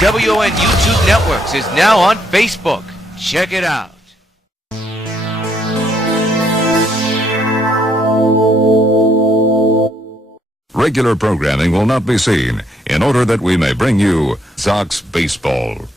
WON YouTube Networks is now on Facebook. Check it out. Regular programming will not be seen in order that we may bring you Sox Baseball.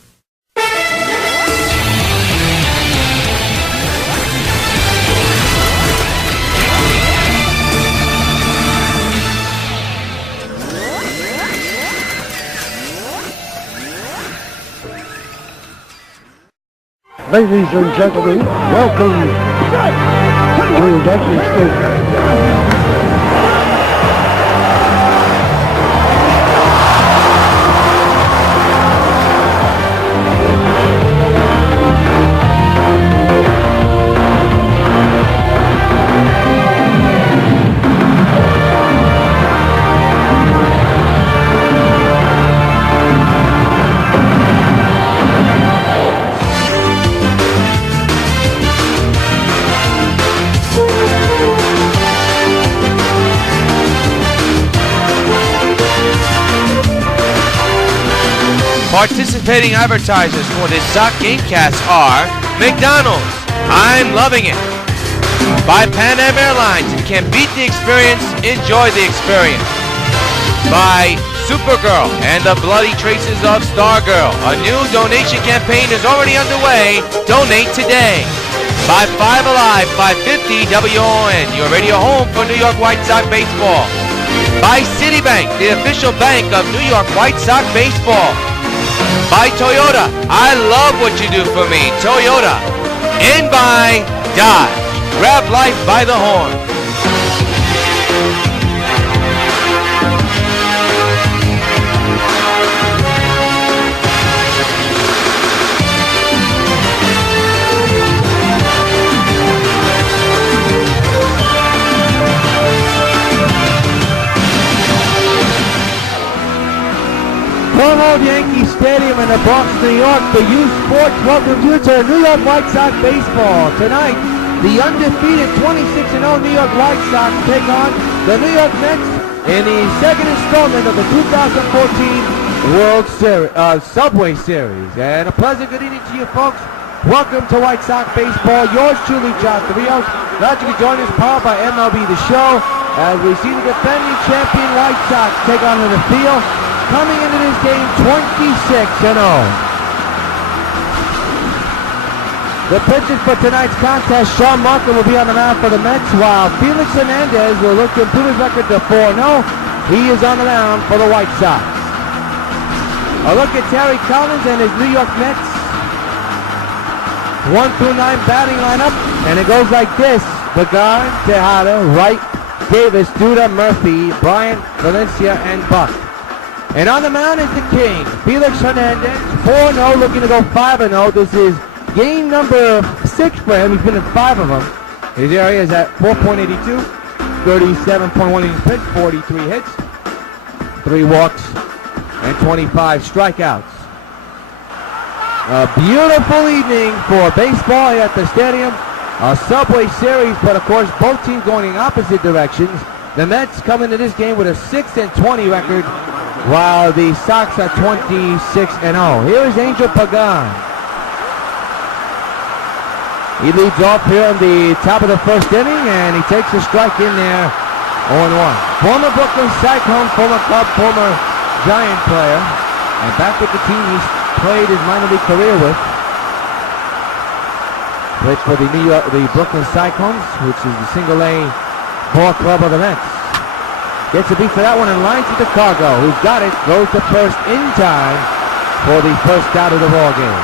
Ladies and gentlemen, welcome to Dodger Stadium. Participating advertisers for this Sox Gamecast are McDonald's, I'm loving it. By Pan Am Airlines, if you can beat the experience, enjoy the experience. By Supergirl and the Bloody Traces of Stargirl, a new donation campaign is already underway. Donate today. By 5 Alive, 550 WON, your radio home for New York White Sox baseball. By Citibank, the official bank of New York White Sox baseball. By Toyota, I love what you do for me, Toyota. And by Dodge, grab life by the horn. From Yankee Stadium in the Bronx, New York, the U Sports welcomes you to New York White Sox baseball. Tonight, the undefeated 26-0 New York White Sox take on the New York Mets in the second installment of the 2014 World Series, Subway Series. And a pleasant good evening to you folks. Welcome to White Sox baseball. Yours truly, John Rios. Glad you could join us, powered by MLB The Show, as we see the defending champion White Sox take on the field. Coming into this game 26-0. The pitchers for tonight's contest, Sean Marker will be on the mound for the Mets, while Felix Hernandez will look to improve his record to 4-0. He is on the mound for the White Sox. A look at Terry Collins and his New York Mets 1-9 batting lineup, and it goes like this: Pagan, Tejada, Wright, Davis, Duda, Murphy, Bryant, Valencia, and Buck. And on the mound is the king, Felix Hernandez, 4-0, looking to go 5-0. This is game number 6 for him. He's been in 5 of them. His area is at 4.82, 37.1 innings pitched, 43 hits, 3 walks, and 25 strikeouts. A beautiful evening for baseball here at the stadium. A Subway Series, but of course both teams going in opposite directions. The Mets come into this game with a 6-20 record, while the Sox are 26-0. Here is Angel Pagan. He leads off here in the top of the first inning, and he takes a strike in there, 0-1. Former Brooklyn Cyclone, former club, former Giant player, and back with the team he's played his minor league career with. Played for the Brooklyn Cyclones, which is the single-A ball club of the Mets. Gets a beat for that one and lines it to Cargo, who's got it, goes to first in time for the first out of the ball game.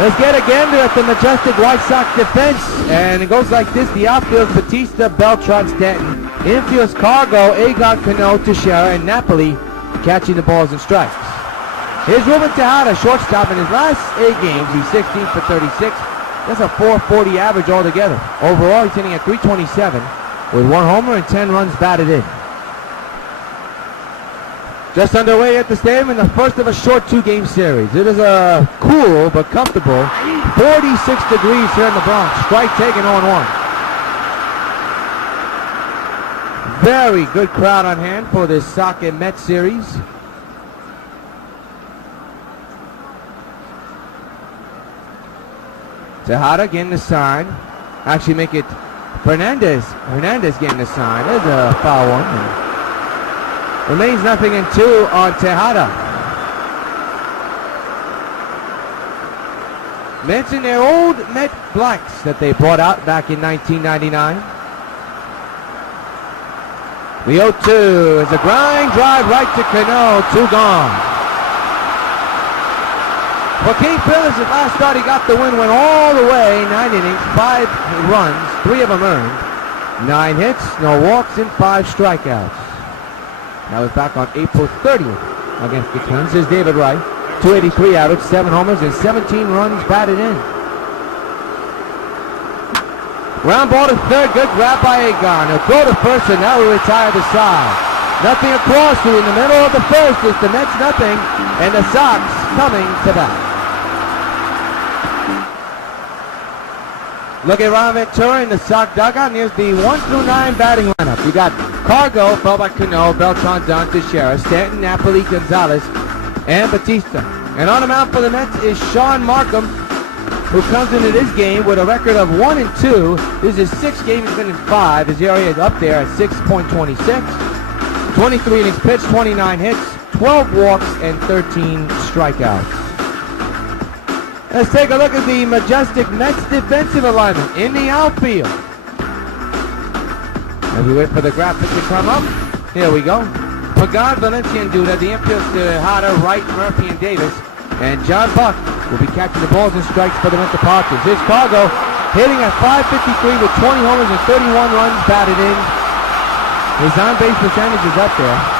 Let's get a gander at the majestic White Sox defense, and it goes like this: the outfield, Batista, Beltran, Stanton. Infield's Cargo, Agon, Cano, Teixeira, and Napoli catching the balls and strikes. Here's Ruben Tejada, shortstop. In his last 8 games, he's 16 for 36. That's a 440 average altogether. Overall, he's hitting at 327 with 1 homer and 10 runs batted in. Just underway at the stadium in the first of a short 2-game series. It is a cool but comfortable 46 degrees here in the Bronx. Strike taken, 0-1. Very good crowd on hand for this Sox and Mets series. Tejada getting the sign. Actually make it Hernandez getting the sign. There's a foul one. Remains 0-2 on Tejada. Mets in their old Met blacks that they brought out back in 1999. The 0-2 is a grind drive right to Cano. 2 gone. Joaquin Phillips, his last start, he got the win, went all the way, 9 innings, 5 runs, 3 of them earned, 9 hits, no walks, and 5 strikeouts. That was back on April 30th against the Twins. Here's David Wright, 283 average, 7 homers, and 17 runs batted in. Ground ball to third, good grab by Egon. He'll throw to first, and now we retire the side. Nothing across, in the middle of the first, it's the Mets nothing, and the Sox coming to bat. Look at Ron Ventura in the Sox dugout, and here's the 1-9 batting lineup. You got Cargo, followed by Cano, Beltran, Don Teixeira, Stanton, Napoli, Gonzalez, and Batista. And on the mound for the Mets is Sean Markham, who comes into this game with a record of 1-2. This is 6 games, he's been in 5. His area is up there at 6.26. 23 innings pitched, 29 hits, 12 walks, and 13 strikeouts. Let's take a look at the majestic Mets defensive alignment in the outfield. As we wait for the graphic to come up, here we go. Pagan, Valencia, and Duda. The infield Tejada, Wright, Murphy, and Davis. And John Buck will be catching the balls and strikes for the Metropolitans. Here's Cargo hitting at .553 with 20 homers and 31 runs batted in. His on-base percentage is up there.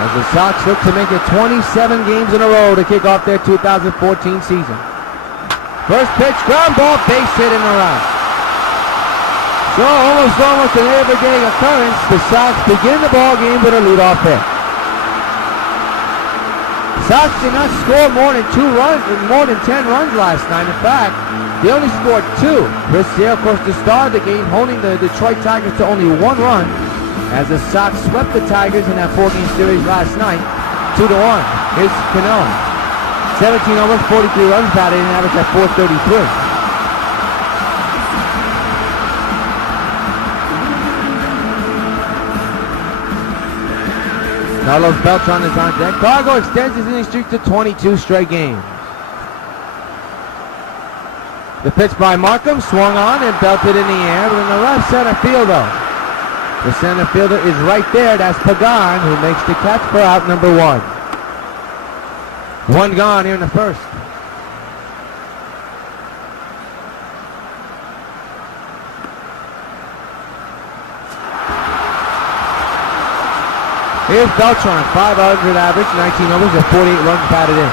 As the Sox look to make it 27 games in a row to kick off their 2014 season. First pitch, ground ball, base hit in the right. So almost an everyday occurrence. The Sox begin the ball game with a leadoff hit. Sox did not score more than 10 runs last night. In fact, they only scored 2. Chris Sale, of course, to start the game, holding the Detroit Tigers to only 1 run, as the Sox swept the Tigers in that 4-game series last night, 2-1. Here's Cano. 17 homers, 43 runs batted in, average at .433. Carlos Beltran is on deck. Cargo extends his inning streak to 22 straight games. The pitch by Markham swung on and belted in the air, but in the left center field though. The center fielder is right there. That's Pagan, who makes the catch for out number 1. 1 gone here in the first. Here's Beltran, 500 average, 19 homers, and 48 runs batted in.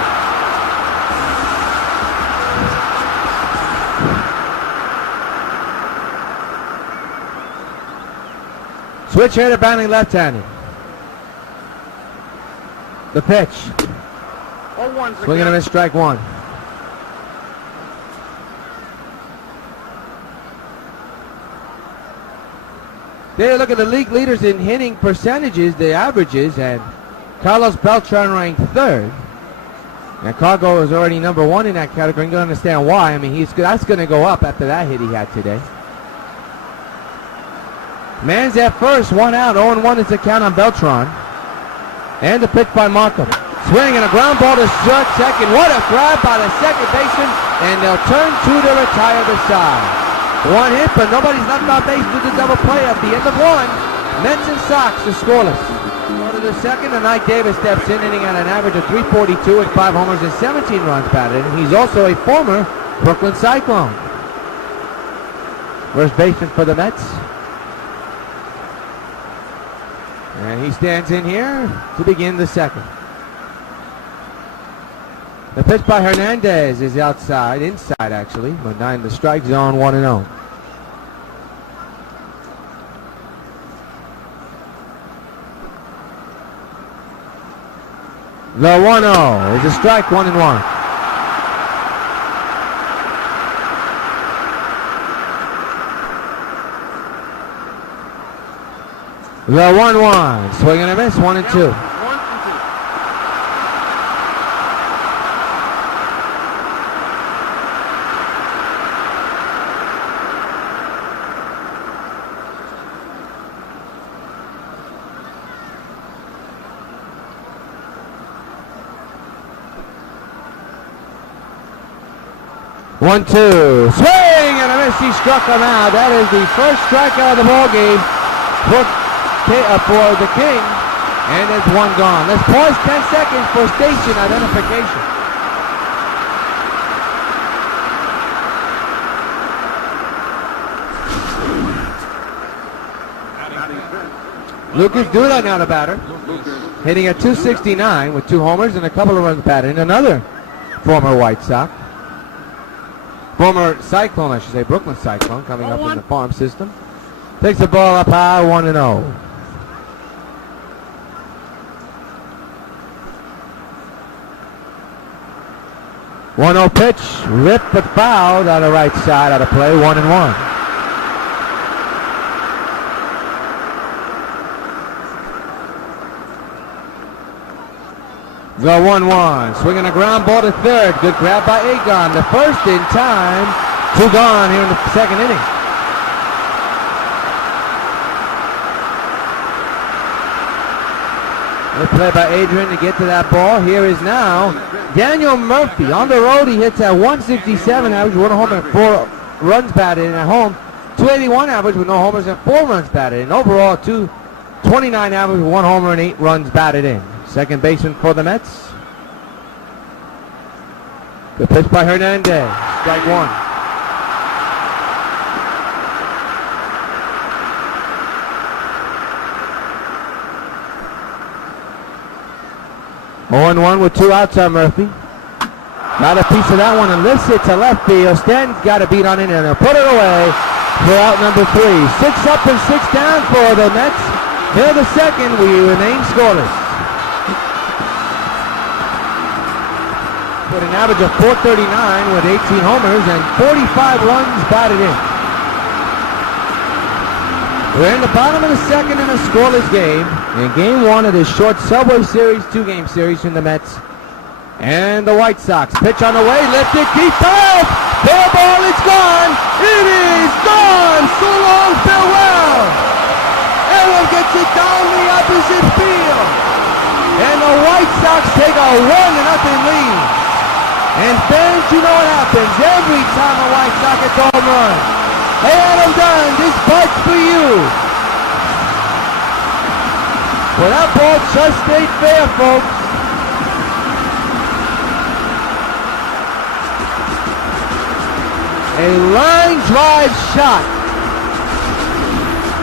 Switch hitter, batting left-handed. The pitch. Swinging and a miss, strike 1. There you look at the league leaders in hitting percentages, the averages, and Carlos Beltran ranked 3rd. And Cargo is already number 1 in that category. You can understand why. I mean, that's going to go up after that hit he had today. Man's at first, 1 out, 0-1 is the count on Beltran. And the pitch by Markham. Swing and a ground ball to short second. What a grab by the second baseman, and they'll turn 2 to retire the side. 1 hit, but nobody's left on base to the double play at the end of 1. Mets and Sox are scoreless. Go to the second, and Ike Davis steps in, hitting at an average of .342 with 5 homers and 17 runs batted. And he's also a former Brooklyn Cyclone. First baseman for the Mets. And he stands in here to begin the second. The pitch by Hernandez is inside actually, but 9 the strike zone, 1-0. The 1-0 is a strike, 1-1. The 1-1, swing and a miss, 1-2. 1-2. Swing and a miss. He struck him out. That is the first strikeout of the ball game for the King. And it's one gone. Let's pause 10 seconds for station identification. Lucas Duda now the batter. Hitting at .269 with 2 homers and a couple of runs batted in. Another former White Sox. Former Cyclone, I should say, Brooklyn Cyclone, coming up in the farm system. Takes the ball up high, 1-0. 1-0 pitch, ripped but fouled on the right side out of play, 1-1. The 1-1, swinging a ground ball to third. Good grab by Agon. The first in time. 2 gone here in the second inning. Good play by Adrian to get to that ball. Here is now Daniel Murphy. On the road, he hits at 167 average, 1 homer and 4 runs batted in. At home, 281 average with no homers and 4 runs batted in. Overall, 229 average with 1 homer and 8 runs batted in. Second baseman for the Mets. Good pitch by Hernandez. Strike 1. Oh, 1 with 2 outs on Murphy. Got a piece of that one and lifts it to left field. Stanton's got a beat on it and he'll put it away for out number 3. 6 up and 6 down for the Mets. Here the second, we remain scoreless. With an average of .439 with 18 homers and 45 runs batted in. We're in the bottom of the second in a scoreless game. In game 1 of this short Subway Series, 2-game series from the Mets and the White Sox. Pitch on the way, lifted deep out. Fair ball, it's gone. It is gone. So long, farewell. Aaron gets it down the opposite field. And the White Sox take a 1-0 lead. And fans, you know what happens every time a White Sox gets a home run. Hey, Adam Dunn, this bite's for you. Well, that ball just stayed fair, folks. A line drive shot.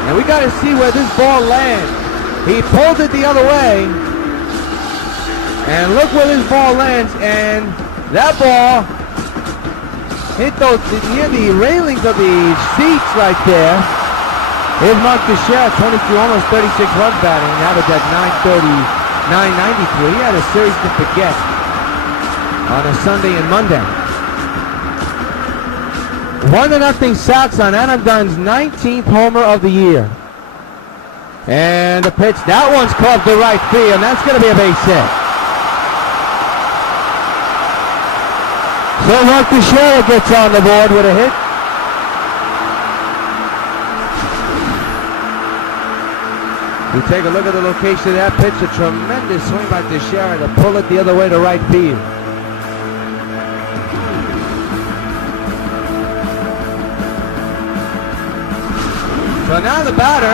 And we got to see where this ball lands. He pulled it the other way. And look where this ball lands. And that ball hit those near the railings of the seats right there. Here's Mark Teixeira, 22 homers, 36 runs batting, average at .993. He had a series to forget on a Sunday and Monday. 1-0 Sox on Adam Dunn's 19th homer of the year. And the pitch, that one's caught to right field, and that's going to be a base hit. So Mark Teixeira gets on the board with a hit. We take a look at the location of that pitch. A tremendous swing by Teixeira to pull it the other way to right field. So now the batter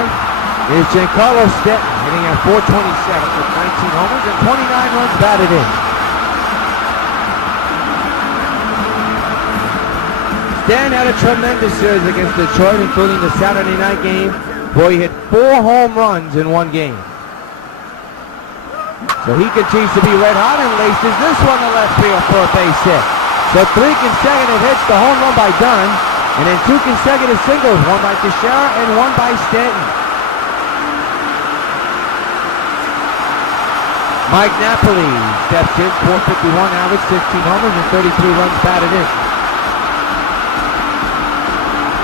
is Giancarlo Stanton, hitting at .427 with 19 homers and 29 runs batted in. Stan had a tremendous series against Detroit, including the Saturday night game, where he hit 4 home runs in 1 game. So he continues to be red hot and laces this one to left field for a base hit. So 3 consecutive hits, the home run by Dunn, and then 2 consecutive singles, 1 by Teixeira and 1 by Stanton. Mike Napoli steps in, .451 average, 15 homers and 33 runs batted in.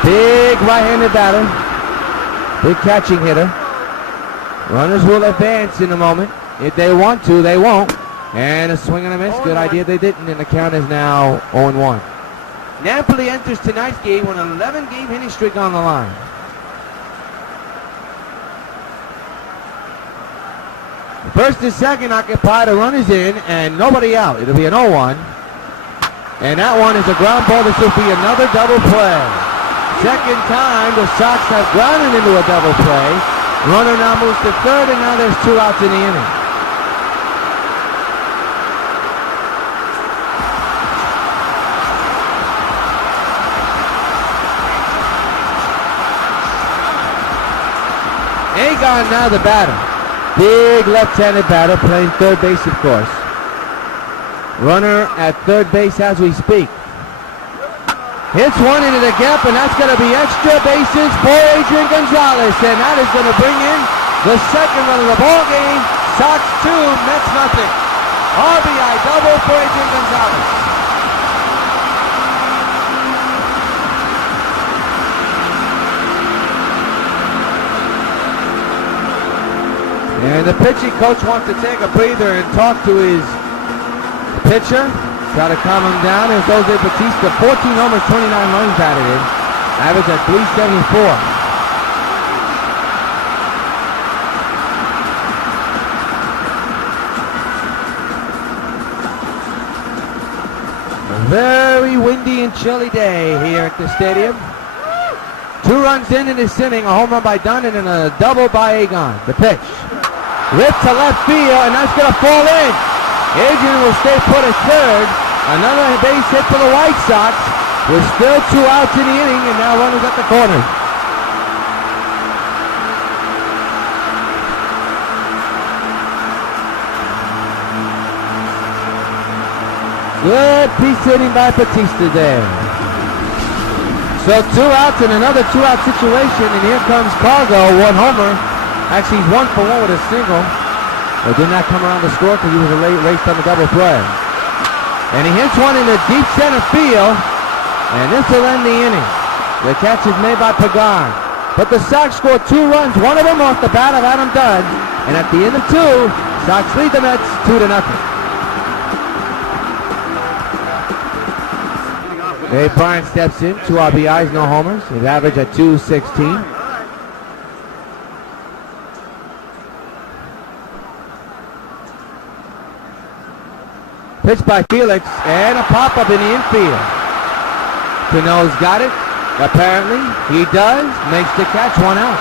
Big right-handed batter. Big catching hitter. Runners will advance in a moment. If they want to, they won't. And a swing and a miss. Good idea they didn't, and the count is now 0-1. Napoli enters tonight's game with an 11-game hitting streak on the line. First and second occupied, a run is in, and nobody out. It'll be an 0-1. And that one is a ground ball. This will be another double play. Second time the Sox have grounded into a double play. Runner now moves to third, and now there's 2 outs in the inning. Agon now the batter. Big left-handed batter playing third base, of course. Runner at third base as we speak. Hits one into the gap, and that's going to be extra bases for Adrian Gonzalez, and that is going to bring in the second run of the ball game. Sox 2, Mets nothing. RBI double for Adrian Gonzalez. And the pitching coach wants to take a breather and talk to his pitcher. Try to calm him down. As Jose Bautista, 14 homers, 29 runs batted in. Average at 374. A very windy and chilly day here at the stadium. 2 runs in this inning. A home run by Dunn and a double by Agon. The pitch. Ripped to left field, and that's going to fall in. Adrian will stay put at third. Another base hit for the White Sox. With still 2 outs in the inning, and now runners at the corner. Good piece hitting by Bautista there. So 2 outs and another 2-out situation, and here comes Cargo, 1 homer. Actually, he's 1 for 1 with a single. But did not come around to score because he was raced on the double play. And he hits one into deep center field. And this will end the inning. The catch is made by Pagan. But the Sox score 2 runs, one of them off the bat of Adam Dunn. And at the end of 2, Sox lead the Mets 2-0. Dave Bryant steps in, 2 RBIs, no homers. His average at 216. Pitch by Felix, and a pop-up in the infield. Cano's got it. Apparently, he does. Makes the catch, 1 out.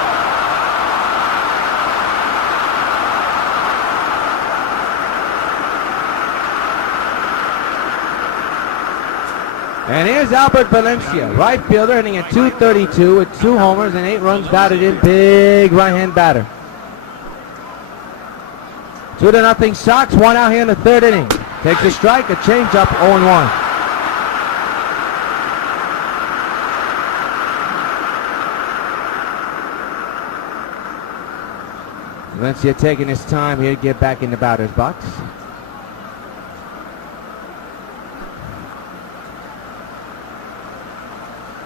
And here's Albert Valencia, right fielder, hitting at 232 with 2 homers and 8 runs batted in. Big right-hand batter. 2-0 Sox, 1 out here in the 3rd inning. Takes a strike, a changeup, 0-1. Valencia taking his time here to get back in the batter's box.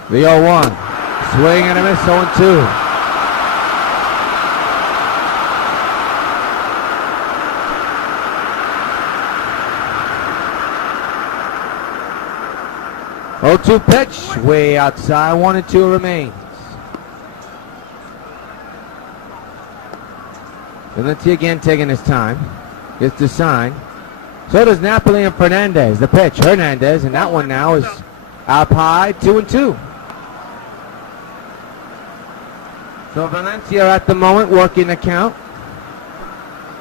The 0-1. Swing and a miss, 0-2. Oh-2 pitch, way outside, 1-2 remains. Valencia again taking his time. Gets the sign. So does Napoli and Fernandez. The pitch, Hernandez, and that one now is up high, 2-2. So Valencia at the moment working the count.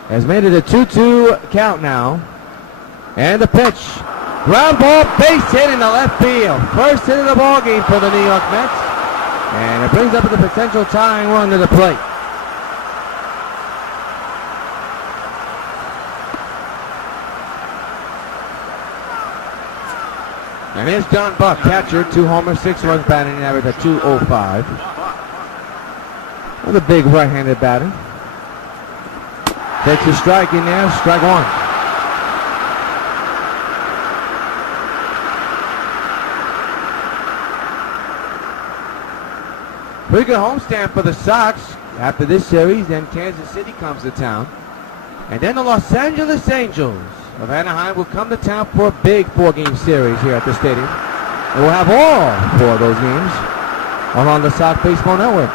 Has made it a 2-2 count now. And the pitch. Ground ball, base hit in the left field. First hit of the ball game for the New York Mets. And it brings up the potential tying run to the plate. And here's John Buck, catcher, 2 homers, 6 runs batting, average at 205. Another big right-handed batter. Takes a strike in there, strike 1. Pretty good homestand for the Sox after this series. Then Kansas City comes to town. And then the Los Angeles Angels of Anaheim will come to town for a big 4-game series here at the stadium. And we'll have all 4 of those games along the Sox Baseball Network.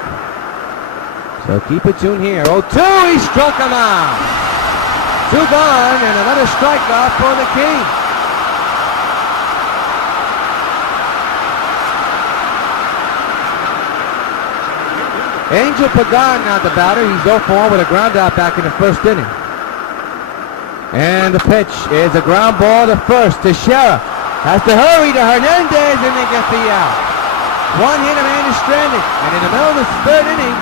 So keep it tuned here. 0-2, he struck him out. 2 gone and another strikeout for the Kings. Angel Pagan now the batter. He's 0 for 1 with a ground out back in the first inning. And the pitch is a ground ball to first. Teixeira has to hurry to Hernandez, and they get the out. One hit, a man is stranded. And in the middle of the third inning,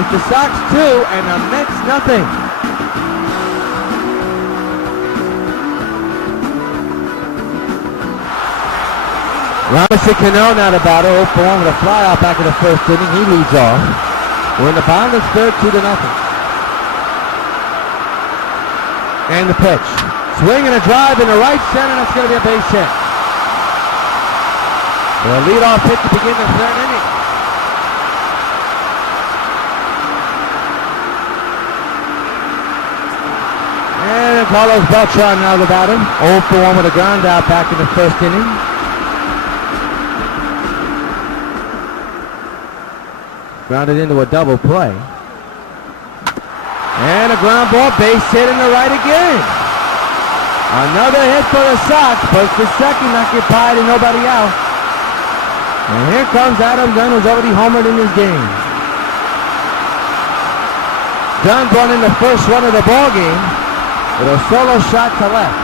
it's the Sox 2 and the Mets nothing. Robinson Cano now the batter, 0 for 1 with a fly out back in the first inning. He leads off. We're in the bottom of the third, 2 to nothing. And the pitch. Swing and a drive in the right center. That's going to be a base hit. The leadoff hit to begin the third inning. And Carlos Beltran now the batter. 0 for 1 with a ground out back in the first inning. Grounded into a double play. And a ground ball, base hit in the right again. Another hit for the Sox, puts the second occupied and nobody out. And here comes Adam Dunn, who's already homered in this game. Dunn brought in the first run of the ball game with a solo shot to left.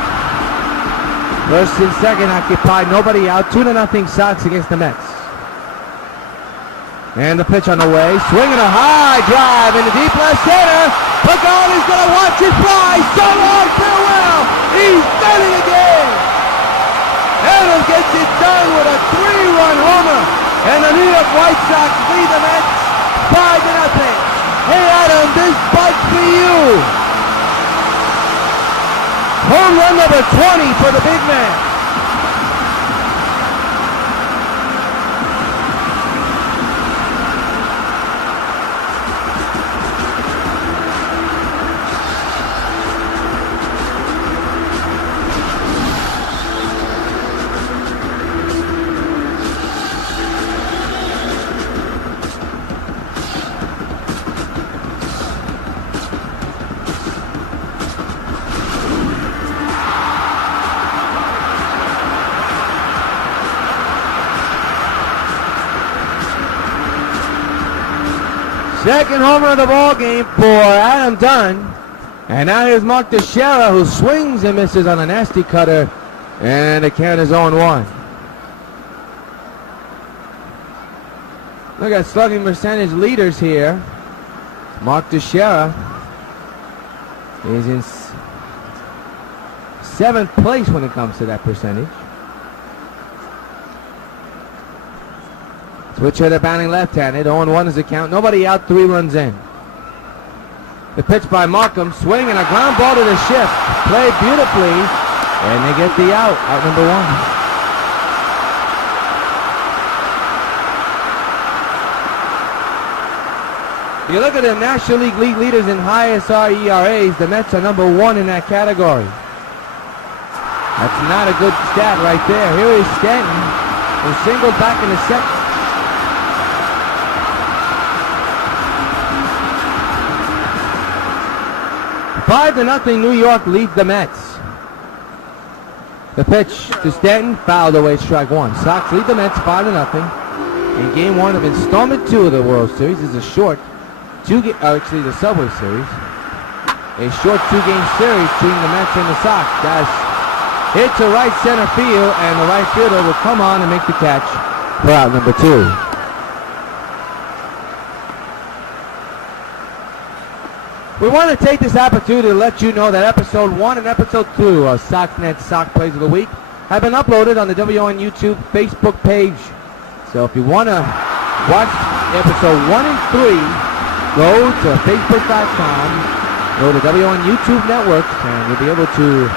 First and second occupied, nobody out. 2 to nothing Sox against the Mets. And the pitch on the way, swinging a high drive in the deep left center. Pagan is going to watch it fly. So long, farewell. He's done it again. Adam gets it done with a 3-run homer. And the New York White Sox lead the Mets 5 to nothing. Hey Adam, this but's for you. Home run number 20 for the big man. Second homer of the ball game for Adam Dunn. And now here's Mark Teixeira, who swings and misses on a nasty cutter. And the count is 0-1. Look at slugging percentage leaders here. Mark Teixeira is in 7th place when it comes to that percentage. Switch hitter batting left-handed. 0-1 is the count. Nobody out, 3 runs in. The pitch by Markham. Swing and a ground ball to the shift. Played beautifully. And they get the out. Out number 1. You look at the National League leaders in highest ERAs. The Mets are number 1 in that category. That's not a good stat right there. Here is Stanton, who singled back in the second. 5-0 New York leads the Mets. The pitch to Stanton, fouled away, strike 1. Sox lead the Mets 5-0 in Game 1 of Installment 2 of the World Series. This is a short the Subway Series. A short 2-game series between the Mets and the Sox. That's hit to right center field, and the right fielder will come on and make the catch for out number 2. We want to take this opportunity to let you know that Episode 1 and Episode 2 of SoxNet Sox Plays of the Week have been uploaded on the WON YouTube Facebook page. So if you want to watch Episode 1 and 3, go to Facebook.com, go to WON YouTube Network, and you'll be able to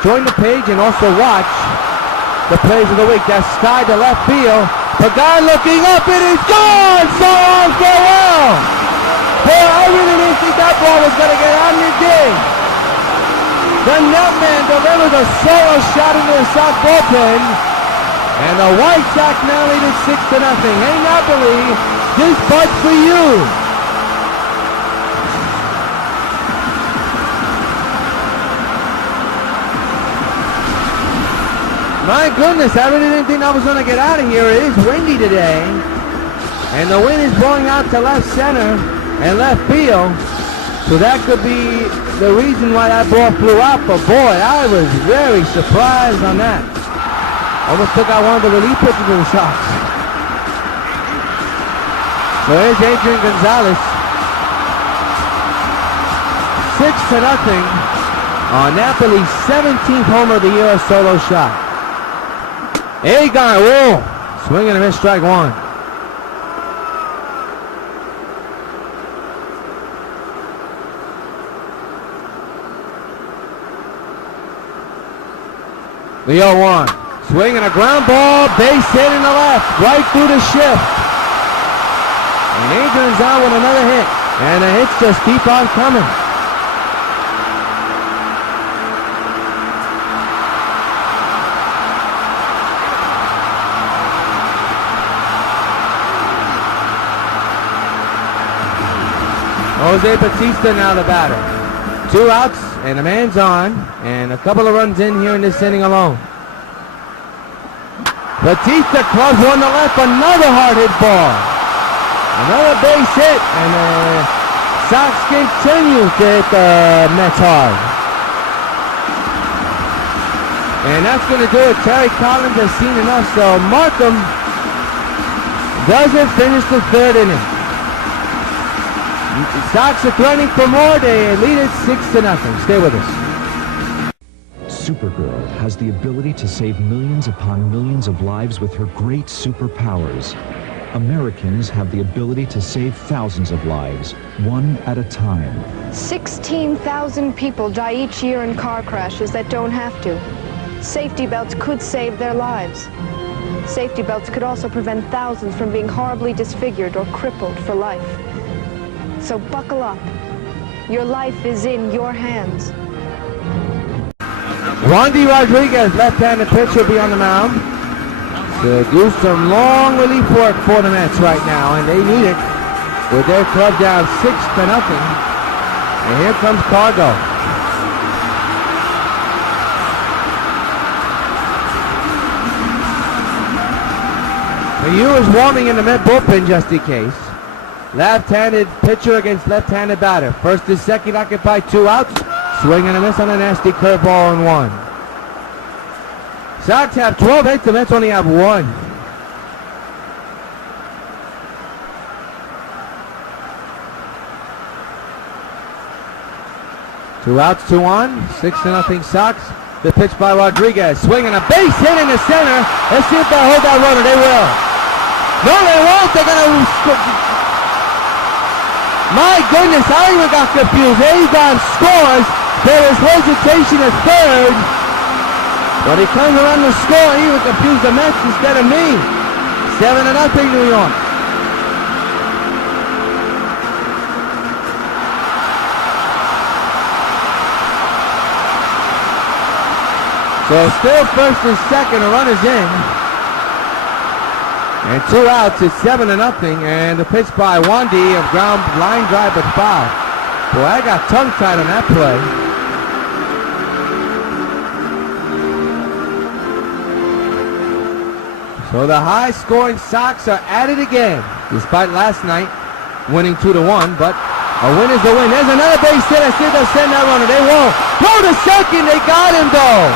join the page and also watch the Plays of the Week. That's sky to left field. Pagan looking up, it is gone! So long, farewell! Boy, I really didn't think that ball was going to get on the day. The netman delivers a solo shot into the Sox bullpen. And the White Sox now lead it 6-0. Hey, Napoli, this but's for you. My goodness, I really didn't think I was going to get out of here. It is windy today. And the wind is blowing out to left center and left field. So that could be the reason why that ball flew out. But boy, I was very surprised on that. Almost took out one of the relief pitchers of the Sox. So here's Adrian Gonzalez. 6-0 on Napoli's 17th homer of the year, a solo shot. A guy, whoa! Swing and a miss, strike one. The 0-1. Swing and a ground ball, base hit in the left, right through the shift. And Adrian's on with another hit. And the hits just keep on coming. Jose Bautista now the batter. 2 outs and a man's on, and a couple of runs in here in this inning alone. Bautista clubs one to left, another hard hit ball. Another base hit, and the Sox continue to hit the Mets hard. And that's going to do it. Terry Collins has seen enough, so Markham doesn't finish the third inning. The Sox are threatening for more. They lead it 6-0. Stay with us. Supergirl has the ability to save millions upon millions of lives with her great superpowers. Americans have the ability to save thousands of lives, one at a time. 16,000 people die each year in car crashes that don't have to. Safety belts could save their lives. Safety belts could also prevent thousands from being horribly disfigured or crippled for life. So buckle up. Your life is in your hands. Wandy Rodriguez, left-handed pitcher, will be on the mound to do some long relief work for the Mets right now, and they need it with their club down 6-0. And here comes Cargo. Yu is warming in the Met bullpen just in case. Left-handed pitcher against left-handed batter. First to second occupied, 2 outs. Swing and a miss on a nasty curveball and 1. Sox have 12 hits, the Mets only have 1. Two outs, 2 on. 6-0 Sox. The pitch by Rodriguez. Swing and a base hit in the center. Let's see if they'll hold that runner. They will. No, they won't. They're going to... My goodness, I even got confused. Avon scores. There is hesitation at third. But he comes around to score. He even confused the Mets instead of me. 7-0 New York. So still first and second. A run is in. And 2 outs, it's 7-0, and the pitch by Wandy of ground line drive but foul. Boy, I got tongue-tied on that play. So the high-scoring Sox are at it again, despite last night winning 2-1, but a win is a win. There's another base hit. I see they'll send that runner. They won't. Throw to second. They got him, though.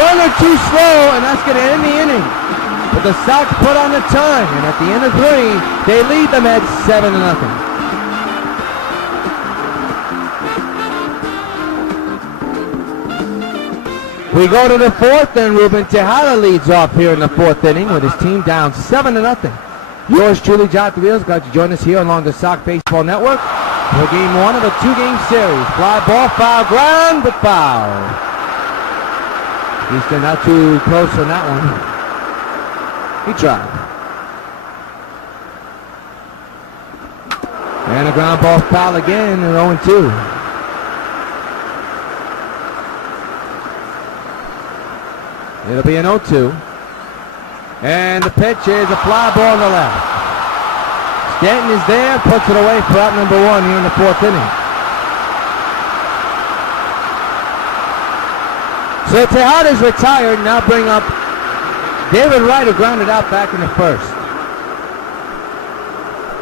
Runner too slow, and that's going to end the inning. But the Sox put on the time, and at the end of 3, they lead the Mets 7-0. We go to the 4th, and Ruben Tejada leads off here in the 4th inning with his team down 7-0. Yours truly, Jot the Wheels, glad you join us here along the Sox Baseball Network for game 1 of a 2-game series. Fly ball, foul, ground, but foul. Houston not too close on that one. He tried. And a ground ball foul again, and 0-2. It'll be an 0-2. And the pitch is a fly ball on the left. Stanton is there, puts it away for out number 1 here in the 4th inning. So Tejada's retired, now bring up David Wright, who grounded out back in the 1st.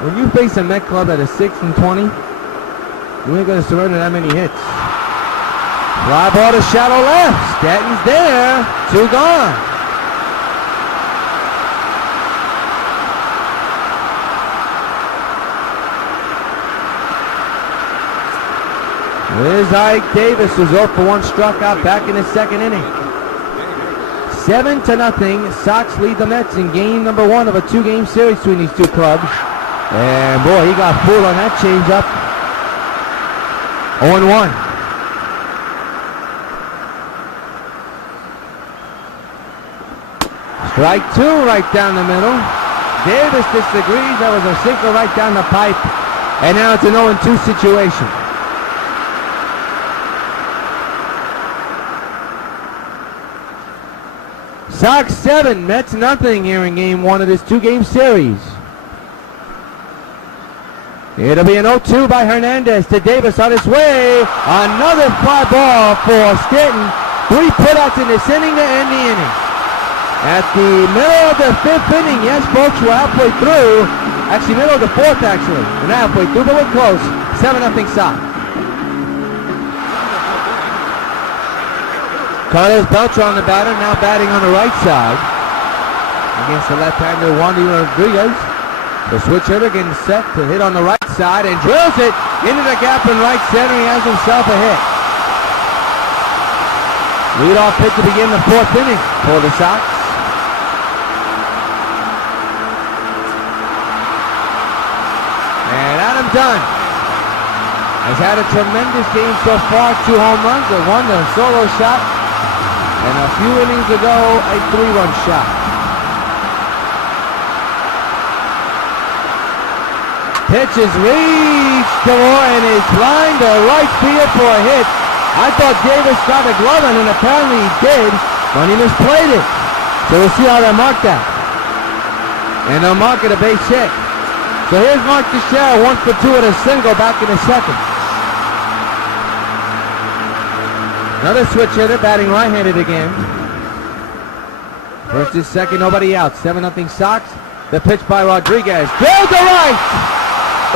When you face a Met club at a 6-20, you ain't gonna surrender that many hits. Fly ball to shallow left. Stanton's there. 2 gone. There's Ike Davis, who's 0 for 1, struck out back in the 2nd inning. 7-0. Sox lead the Mets in game number 1 of a 2-game series between these two clubs. And boy, he got fooled on that changeup. 0-1. Strike 2 right down the middle. Davis disagrees. That was a sinker right down the pipe. And now it's an 0-2 situation. Sox 7, Mets nothing here in game 1 of this 2-game series. It'll be an 0-2 by Hernandez to Davis on his way. Another fly ball for Stanton. 3 putouts in this inning to end the inning. At the middle of the 5th inning, yes folks, we're halfway through. Actually, middle of the 4th actually. We're not halfway through, but we're close. 7-0 Sox. Carlos Beltran on the batter, now batting on the right side against the left-hander Wandy Rodriguez. The switch hitter getting set to hit on the right side and drills it into the gap in right center. He has himself a hit. Leadoff hit to begin the 4th inning for the Sox. And Adam Dunn has had a tremendous game so far. 2 home runs, a 1 a solo shot. And a few innings ago, a 3-run shot. Pitch is reached to and is flying to right field for a hit. I thought Davis got a glove on, and apparently he did, but he misplayed it. So we'll see how they mark that. And they'll mark it a base hit. So here's Mark Teixeira, 1 for 2 with a single back in the 2nd. Another switch hitter batting right-handed again. First and second, nobody out. 7-0 Sox. The pitch by Rodriguez. Drilled to right.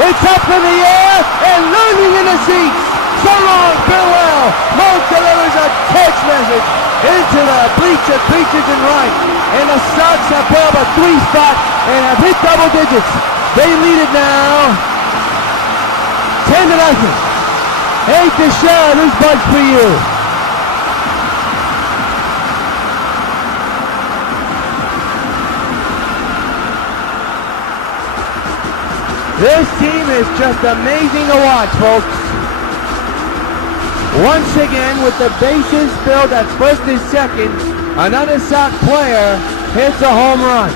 It's up in the air and landing in the seats. So long, farewell. Monk delivers a text message into the bleachers and right. And the Sox have put up a 3-spot and have hit double digits. They lead it now. 10-0. Hey, Teixeira, this bud's for you. This team is just amazing to watch, folks. Once again, with the bases filled at first and second, another Sox player hits a home run.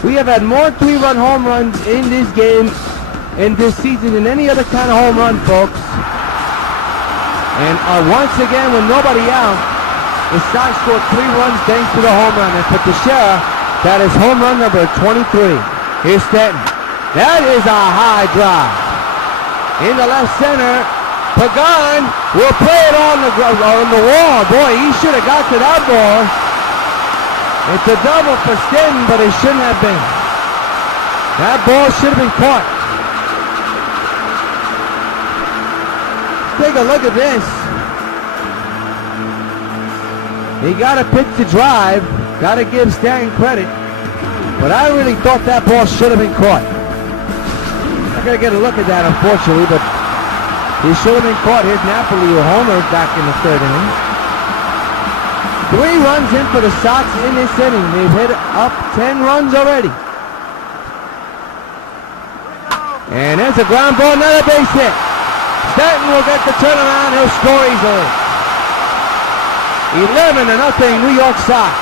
We have had more 3-run home runs in this game, in this season, than any other kind of home run, folks. And once again, with nobody out, the Sox scored 3 runs thanks to the home run. And for Teixeira, that is home run number 23. Here's Stanton. That is a high drive. In the left center, Pagan will play it on the wall. Boy, he should have got to that ball. It's a double for Stanton, but it shouldn't have been. That ball should have been caught. Take a look at this. He got to pitch the drive. Got to give Stanton credit. But I really thought that ball should have been caught. I'm going to get a look at that, unfortunately, but he should have been caught. Here's Napoli, who homered back in the 3rd inning. 3 runs in for the Sox in this inning. They've hit up 10 runs already. And there's a ground ball, another base hit. Stanton will get the turnaround. He'll score easily. 11-0 New York Sox.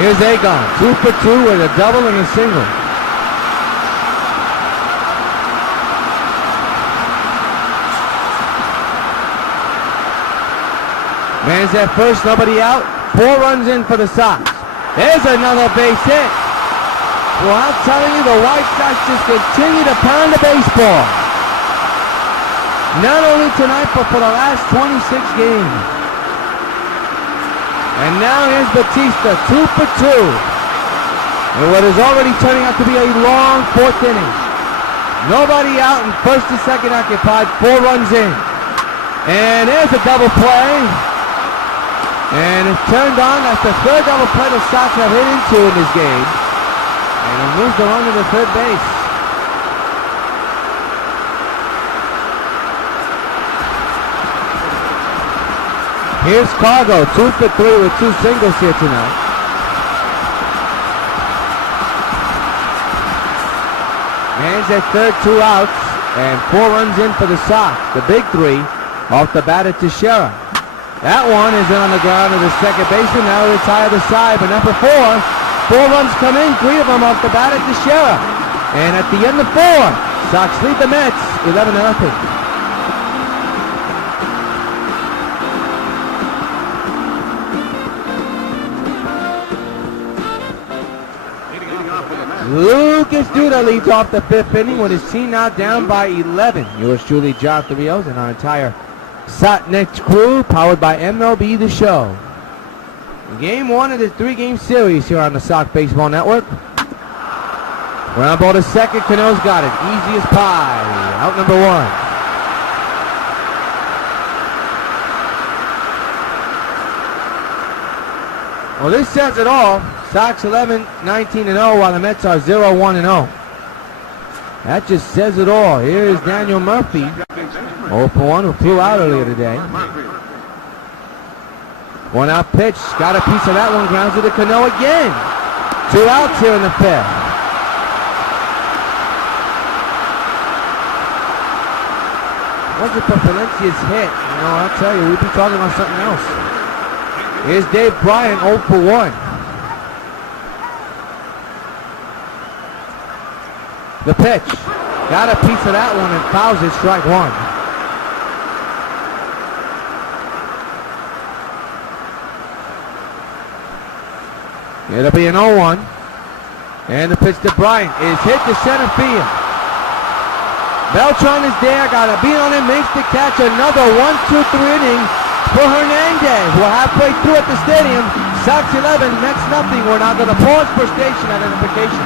Here's Agon, 2 for 2 with a double and a single. Man's at first, nobody out. 4 runs in for the Sox. There's another base hit. Well, I'm telling you, the White Sox just continue to pound the baseball. Not only tonight, but for the last 26 games. And now here's Batista, 2 for 2. And what is already turning out to be a long 4th inning. Nobody out and first and second occupied, 4 runs in. And there's a double play. And it's turned on. That's the 3rd double play the Sox have hit into in this game. And it moves the runner to third base. Here's Cargo, 2 for 3 with 2 singles here tonight. Man's at third, 2 outs, and 4 runs in for the Sox. The big 3 off the bat at Teixeira. That one is on the ground of the second baseman. Now it's high to the side, but number 4 runs come in, 3 of them off the bat at Teixeira. And at the end of 4, Sox lead the Mets 11-0. Lucas Duda leads off the 5th inning with his team now down by 11. Yours truly, Jonathan Rios, and our entire Sotnext crew, powered by MLB The Show. Game 1 of this 3-game series here on the Sox Baseball Network. Ground ball to second, Cano's got it. Easy as pie. Out number 1. Well, this says it all. Sox 11-19-0 while the Mets are 0-1-0. That just says it all. Here is Daniel Murphy, 0 for 1, who flew out earlier today. 1 out pitch, got a piece of that one, grounds to the Cano again. 2 outs here in the 5th. Wasn't for Valencia's hit. You know, I'll tell you, we'd be talking about something else. Here's Dave Bryant, 0 for 1. The pitch, got a piece of that one and fouls it, strike 1. It'll be an 0-1. And the pitch to Bryant is hit to center field. Beltran is there, got a beat on him, makes the catch. Another 1-2-3 inning for Hernandez. We're halfway through at the stadium. Sox 11, Mets nothing. We're now going to pause for station identification.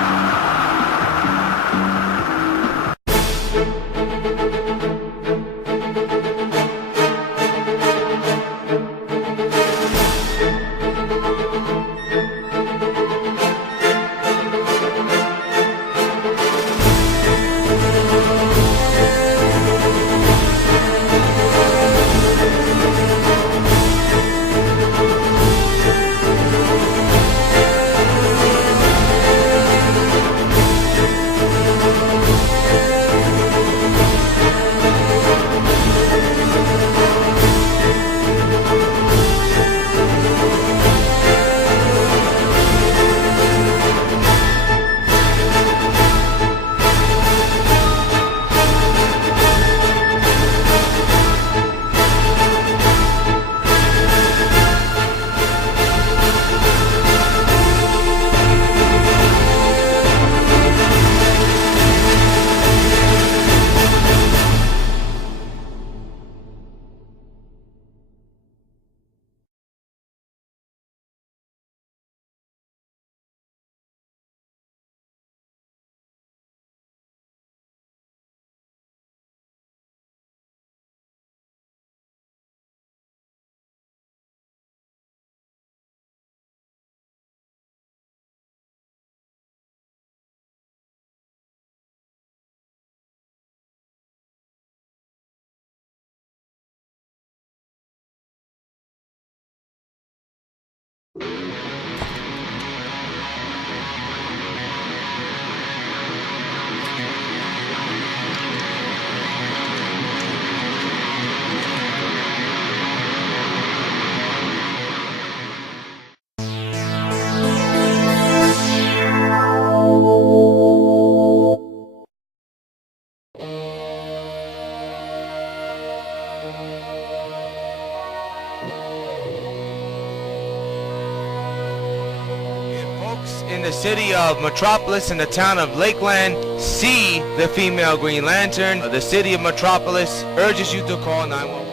folks in the city of Metropolis and the town of Lakeland see the female Green Lantern, the city of Metropolis urges you to call 911.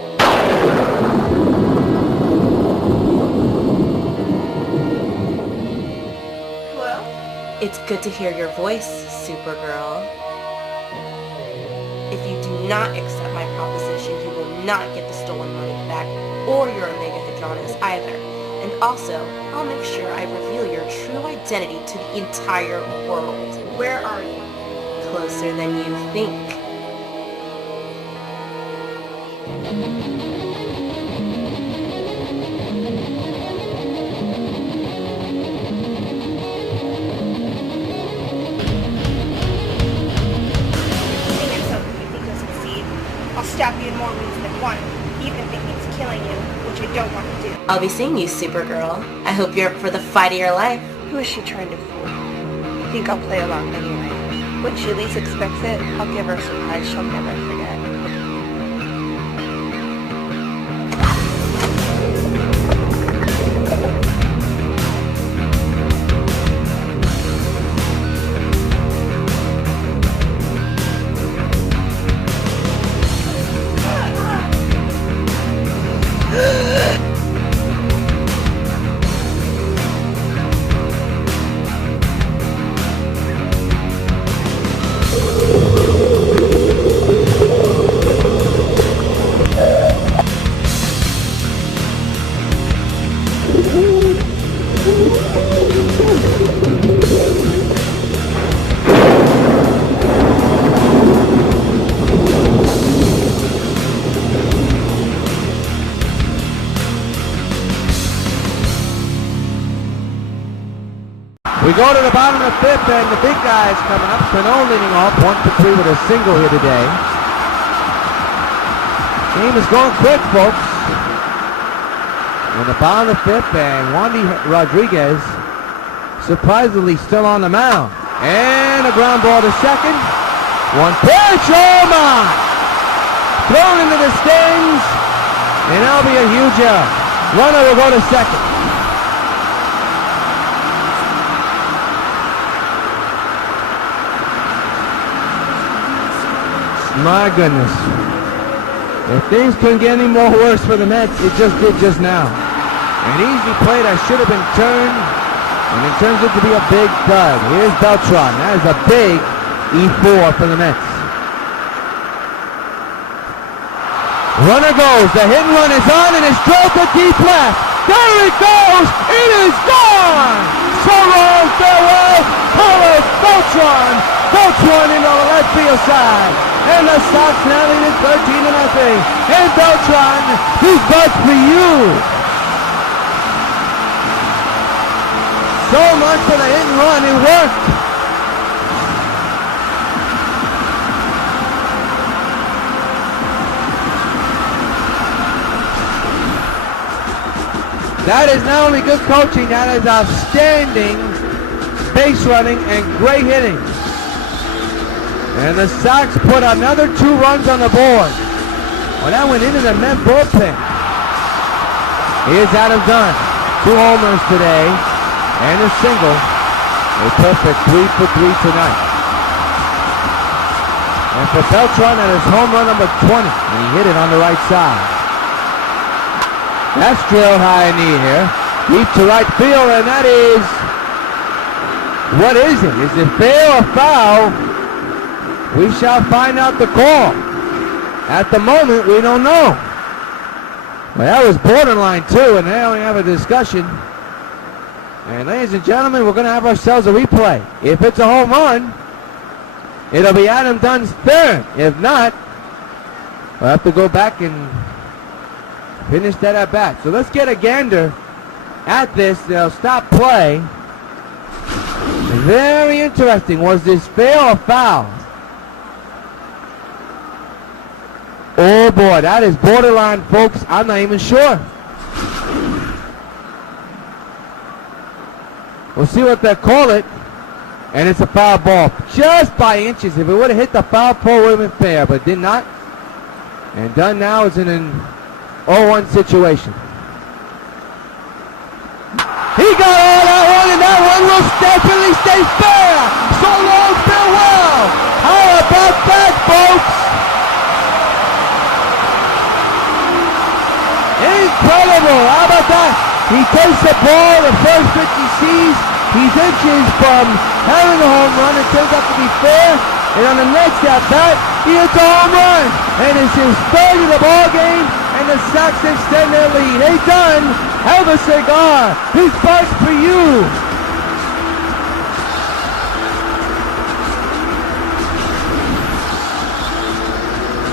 Hello? It's good to hear your voice, Supergirl. If you do not accept my proposition, you will not get the stolen money back or your Omega Hadronis either. And also, I'll make sure I reveal your true identity to the entire world. Where are you? Closer than you think. I'll stab you in more ways than one, even if it means killing you, which I don't want to do. I'll be seeing you, Supergirl. I hope you're up for the fight of your life. Who is she trying to fool? I think I'll play along anyway. When she least expects it, I'll give her a surprise she'll never forget. We go to the bottom of the fifth, and the big guys coming up. Sano leading off 1-3 with a single here today. Game is going quick, folks. In the bottom of the fifth, and Wandy Rodriguez surprisingly still on the mound. And a ground ball to second. One pitch, oh my! Thrown into the stands, and that'll be a huge error. Runner will go to second. My goodness. If things couldn't get any more worse for the Mets, it just did just now. An easy play that should have been turned, and it turns out to be a big dud. Here's Beltran. That is a big E4 for the Mets. Runner goes. The hit and run is on, and it's drilled to deep left. There it goes. It is gone. So long, farewell. Carlos Beltran. Beltran into the left field side. And the Sox now lead it 13-0. And Beltran, these buds for you. So much for the hit and run. It worked. That is not only good coaching, that is outstanding base running and great hitting. And the Sox put another 2 runs on the board. Well, that went into the Met bullpen. Here's Adam Dunn. 2 homers today and a single. A perfect 3 for 3 tonight. And for Beltran, that is home run number 20. And he hit it on the right side. That's drilled high in the air. Deep to right field, and that is... What is it? Is it fair or foul? We shall find out the call. At the moment, we don't know. Well, that was borderline, too, and now we have a discussion. And ladies and gentlemen, we're going to have ourselves a replay. If it's a home run, it'll be Adam Dunn's third. If not, we'll have to go back and finish that at bat. So let's get a gander at this. They'll stop play. Very interesting. Was this fair or foul? Oh boy, that is borderline, folks. I'm not even sure. We'll see what they call it. And it's a foul ball. Just by inches. If it would have hit the foul pole, it would have been fair, but did not. And Dunn now is in an 0-1 situation. He got all that one, and that one will this definitely stays fair. So long, farewell. How about that, folks? Incredible. How about that? He takes the ball, the first pitch he sees. He's inches from having a home run. It turns out to be fair. And on the next at-bat, he hits a home run. And it's his third of the ball game. And the Sox extend their lead. Hey, Dunn, have a cigar. This bus for you.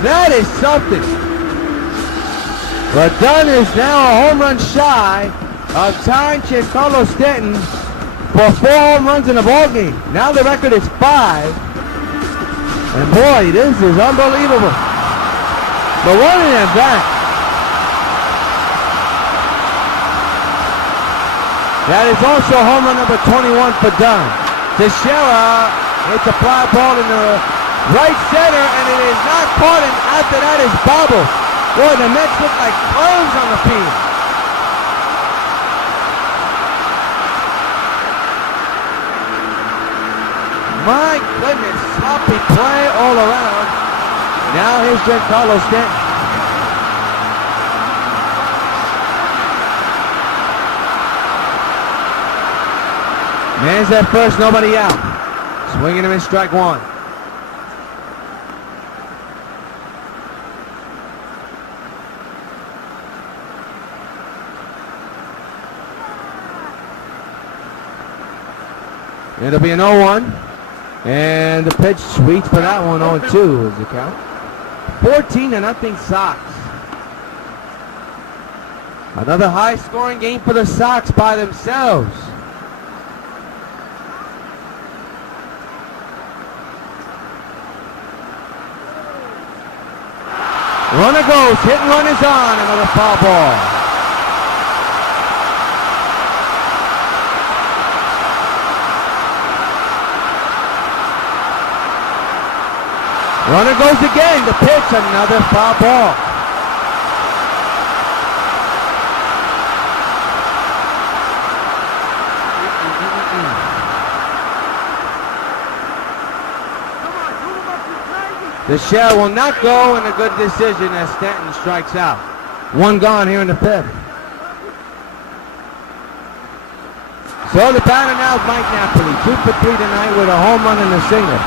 That is something. But Dunn is now a home run shy of tying Giancarlo Stanton for 4 home runs in a ball game. Now the record is 5. And boy, this is unbelievable. But one in that. That is also home run number 21 for Dunn. Teixeira hits a fly ball in the right center, and it is not caught, and after that is bobbled. Boy, the Mets look like clones on the field. My goodness, sloppy play all around. Now here's Giancarlo Stanton. Man's at first, nobody out. Swinging him in strike 1. It'll be an 0-1. And the pitch sweeps for that one. 0-2 is the count. 14-0 Sox. Another high-scoring game for the Sox by themselves. Runner goes, hit and run is on, another foul ball. Runner goes again, the pitch, another foul ball. The shell will not go, and a good decision as Stanton strikes out. 1 gone here in the 5th. So the batter now is Mike Napoli. 2 for 3 tonight with a home run and a single.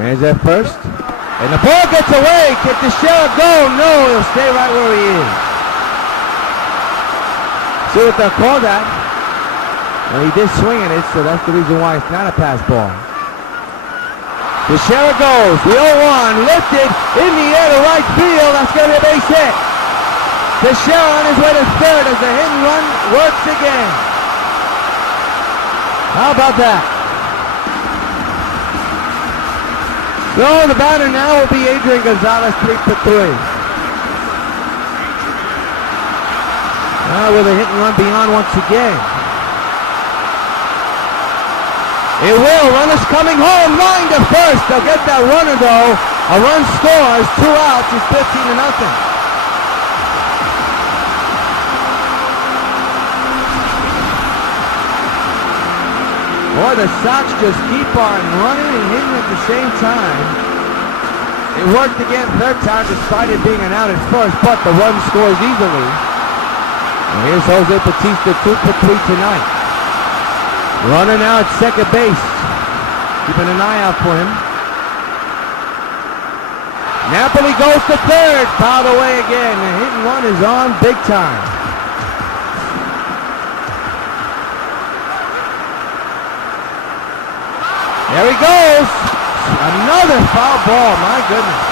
Man's at first. And the ball gets away. Can the shell go? No, he'll stay right where he is. See what they'll call that. Well, he did swing at it, so that's the reason why it's not a pass ball. Teixeira goes. The 0-1 lifted in the air to right field. That's going to be a base hit. Teixeira on his way to third as the hit and run works again. How about that? So the batter now will be Adrian Gonzalez, 3 for 3. Now with a hit and run beyond once again. It will. Runners coming home. Line to first. They'll get that runner though. A run scores. 2 outs. It's 15-0. Boy, the Sox just keep on running and hitting at the same time. It worked again 3rd time despite it being an out at first, but the run scores easily. And here's Jose Bautista, 2 for 3 tonight. Runner now at second base. Keeping an eye out for him. Napoli goes to third. Fouled away again. The hit and run is on big time. There he goes. Another foul ball. My goodness.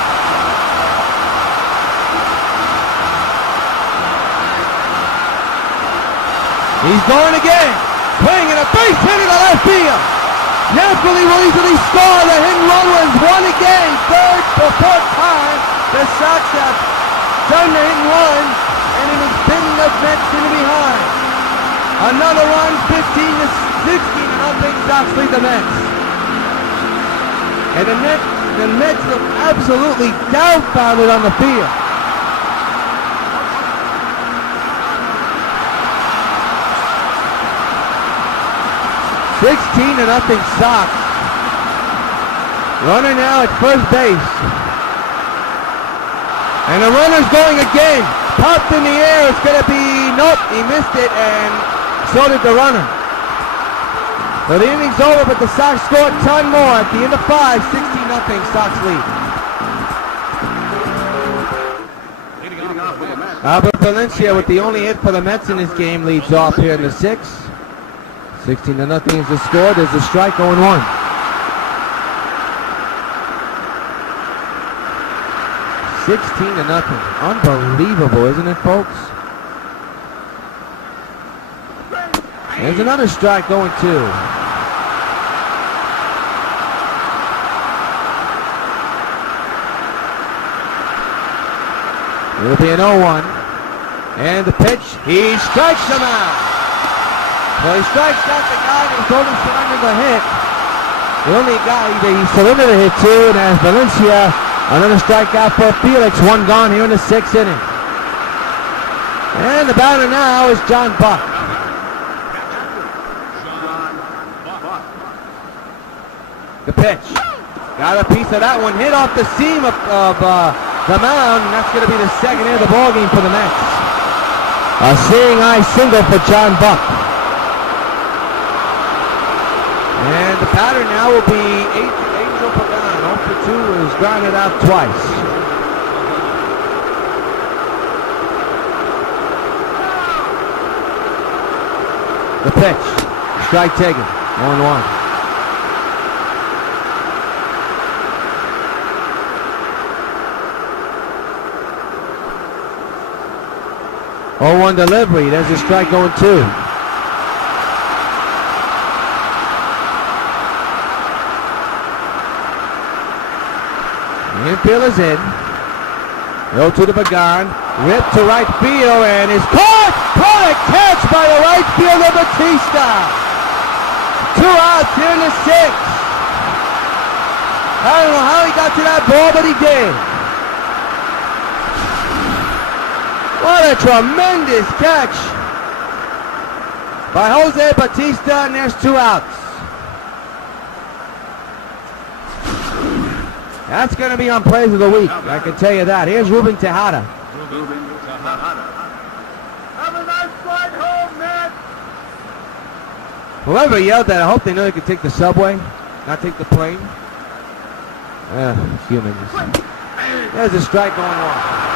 He's going again. Swing and a base hit in the left field. Napoli will easily score. The hit and run was won again. 3rd for 4th time. The Sox have done the hit and run, and it has been the Mets in behind. Another run, 15-16, Sox lead the Mets. And the Mets look absolutely dumbfounded on the field. 16-0 Sox. Runner now at first base. And the runner's going again. Popped in the air. It's going to be, nope, he missed it, and so did the runner. So the inning's over, but the Sox score a ton more. At the end of 5, 16-0 Sox lead. Albert Valencia with the only hit for the Mets in this game leads off here in the 6th. 16-0 is the score. There's a strike, 0-1. Unbelievable, isn't it, folks? There's another strike, 0-2. It'll be an 0-1. And the pitch, he strikes him out. So he strikes out the guy who only surrendered the hit. The only guy that he surrendered a hit to, and as Valencia, another strikeout for Felix, one gone here in the 6th inning. And the batter now is John Buck. The pitch. Got a piece of that one, hit off the seam of the mound, and that's going to be the second hit of the ballgame for the Mets. A seeing eye single for John Buck. And the batter now will be Angel Pagan. 0-for-2 is grounded out twice. The pitch. Strike taken. 1-1. Oh, 0-1 delivery. There's a strike, 0-2. Infield is in. 0-2 to Pagan. Ripped to right field and is caught! What a catch by the right fielder Batista! 2 outs here in the 6th. I don't know how he got to that ball, but he did. What a tremendous catch by Jose Batista, and there's 2 outs. That's going to be on Plays of the Week, I can tell you that. Here's Ruben Tejada. Have a nice flight home, man. Whoever yelled that, I hope they know they could take the subway, not take the plane. Humans. There's a strike going on.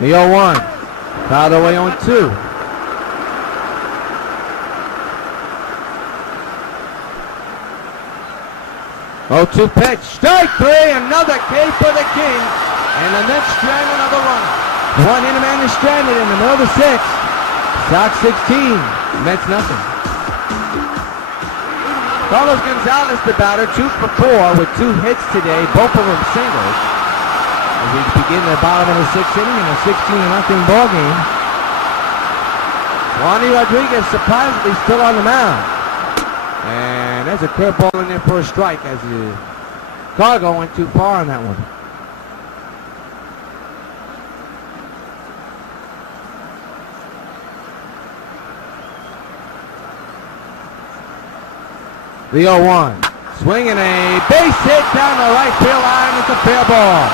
The 0-1. Fouled away on 2. Oh, 2 pitch. Strike 3. Another K for the King. And the Mets strand another runner. One inning man is stranded in the middle of the 6th. Sox 16. Mets nothing. Carlos Gonzalez, the batter, 2 for 4 with 2 hits today, both of them singles. As we begin the bottom of the 6th inning in a 16-0 ball game. Juan Rodriguez surprisingly still on the mound. And there's a curveball in there for a strike as the Cargo went too far on that one. The 0-1. Swinging a base hit down the right field line. It's a fair ball.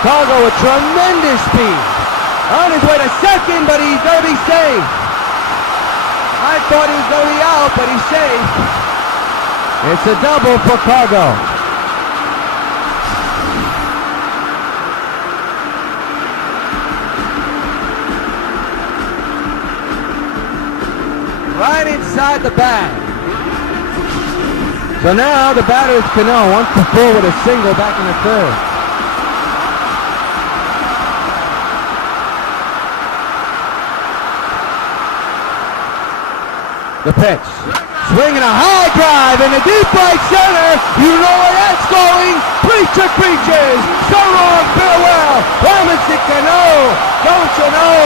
Cargo with tremendous speed. On his way to second, but he's going to be safe. I thought he was going to be out, but he's safe. It's a double for Cargo. Right inside the bag. So now the batter is Cano, 1 for 4 with a single back in the 3rd. The pitch. Swinging a high drive in the deep right center. You know where that's going. Preacher preaches. So long, farewell. Robinson Cano. Don't you know?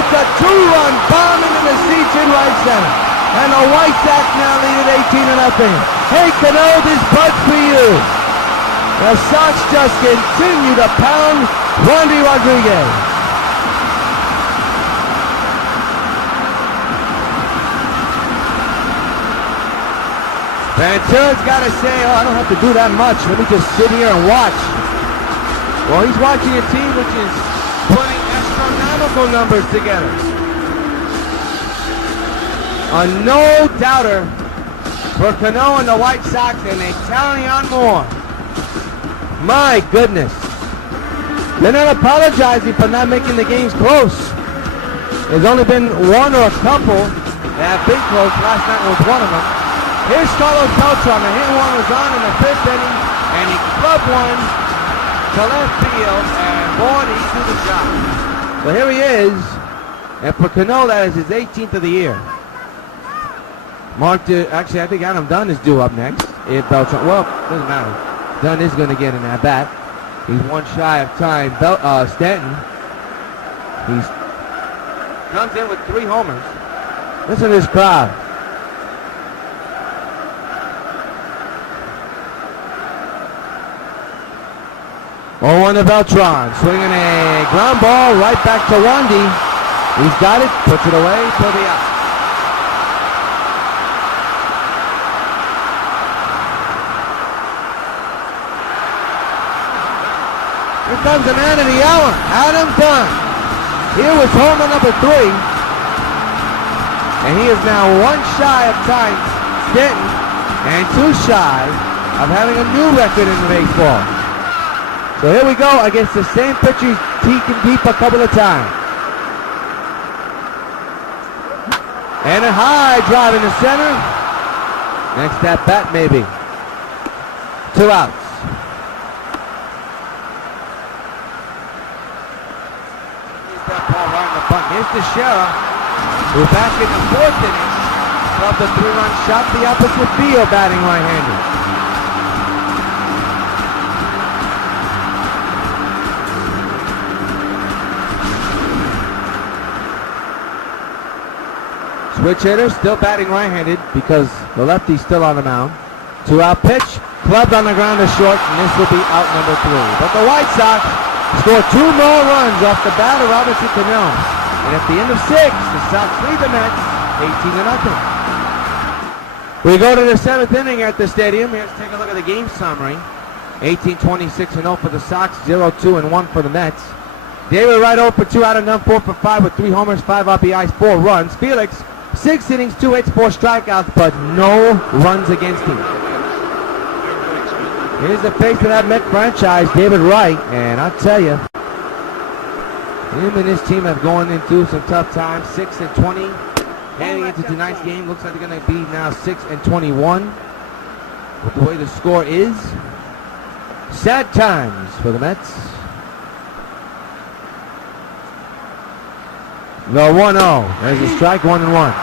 It's a 2-run bomb into the seats in right center. And the White Sox now lead at 18-0. Hey, Cano, this bud's for you. The Sox just continue to pound Wandy Rodriguez. Ventura's got to say, oh, I don't have to do that much. Let me just sit here and watch. Well, he's watching a team which is putting astronomical numbers together. A no-doubter for Cano and the White Sox, and they tally on more. My goodness. They're not apologizing for not making the games close. There's only been one or a couple that have been close. Last night was one of them. Here's Carlos Beltran. The hit one was on in the 5th inning, and he clubbed one to left field, and boy, did he do the job. So here he is, and for Cano, that is his 18th of the year. Actually, I think Adam Dunn is due up next. If Beltran, well, doesn't matter. Dunn is going to get an at-bat. He's one shy of time. Stanton, he comes in with 3 homers. Listen to this crowd. Oh, on to Beltran, swinging a ground ball right back to Wandy. He's got it, puts it away for the out. Here comes the man of the hour, Adam Dunn. Here was homer number 3. And he is now one shy of time Stanton and 2 shy of having a new record in baseball. So here we go against the same pitcher he can keep a couple of times. And a high drive in the center. Next at bat maybe. 2 outs. Here's Teixeira, who back in the 4th inning clubbed a 3-run shot the opposite field, batting right-handed. Switch hitter, still batting right-handed because the lefty's still on the mound. 2-out pitch, clubbed on the ground to short, and this will be out number 3. But the White Sox score 2 more runs off the bat of Robinson Cano. And at the end of 6, the Sox lead the Mets 18-0. We go to the 7th inning at the stadium. Let's take a look at the game summary. 18-26-0 for the Sox, 0-2-1 for the Mets. David Wright 0 for 2 out of none, 4 for 5 with 3 homers, 5 RBIs, 4 runs. Felix, 6 innings, 2 hits, 4 strikeouts, but no runs against him. Here's the face of that Met franchise, David Wright, and I'll tell you, him and his team have gone into some tough times. 6-20 heading into tonight's game. Looks like they're going to be now 6-21. With the way the score is, sad times for the Mets. The 1-0. There's a strike, 1-1.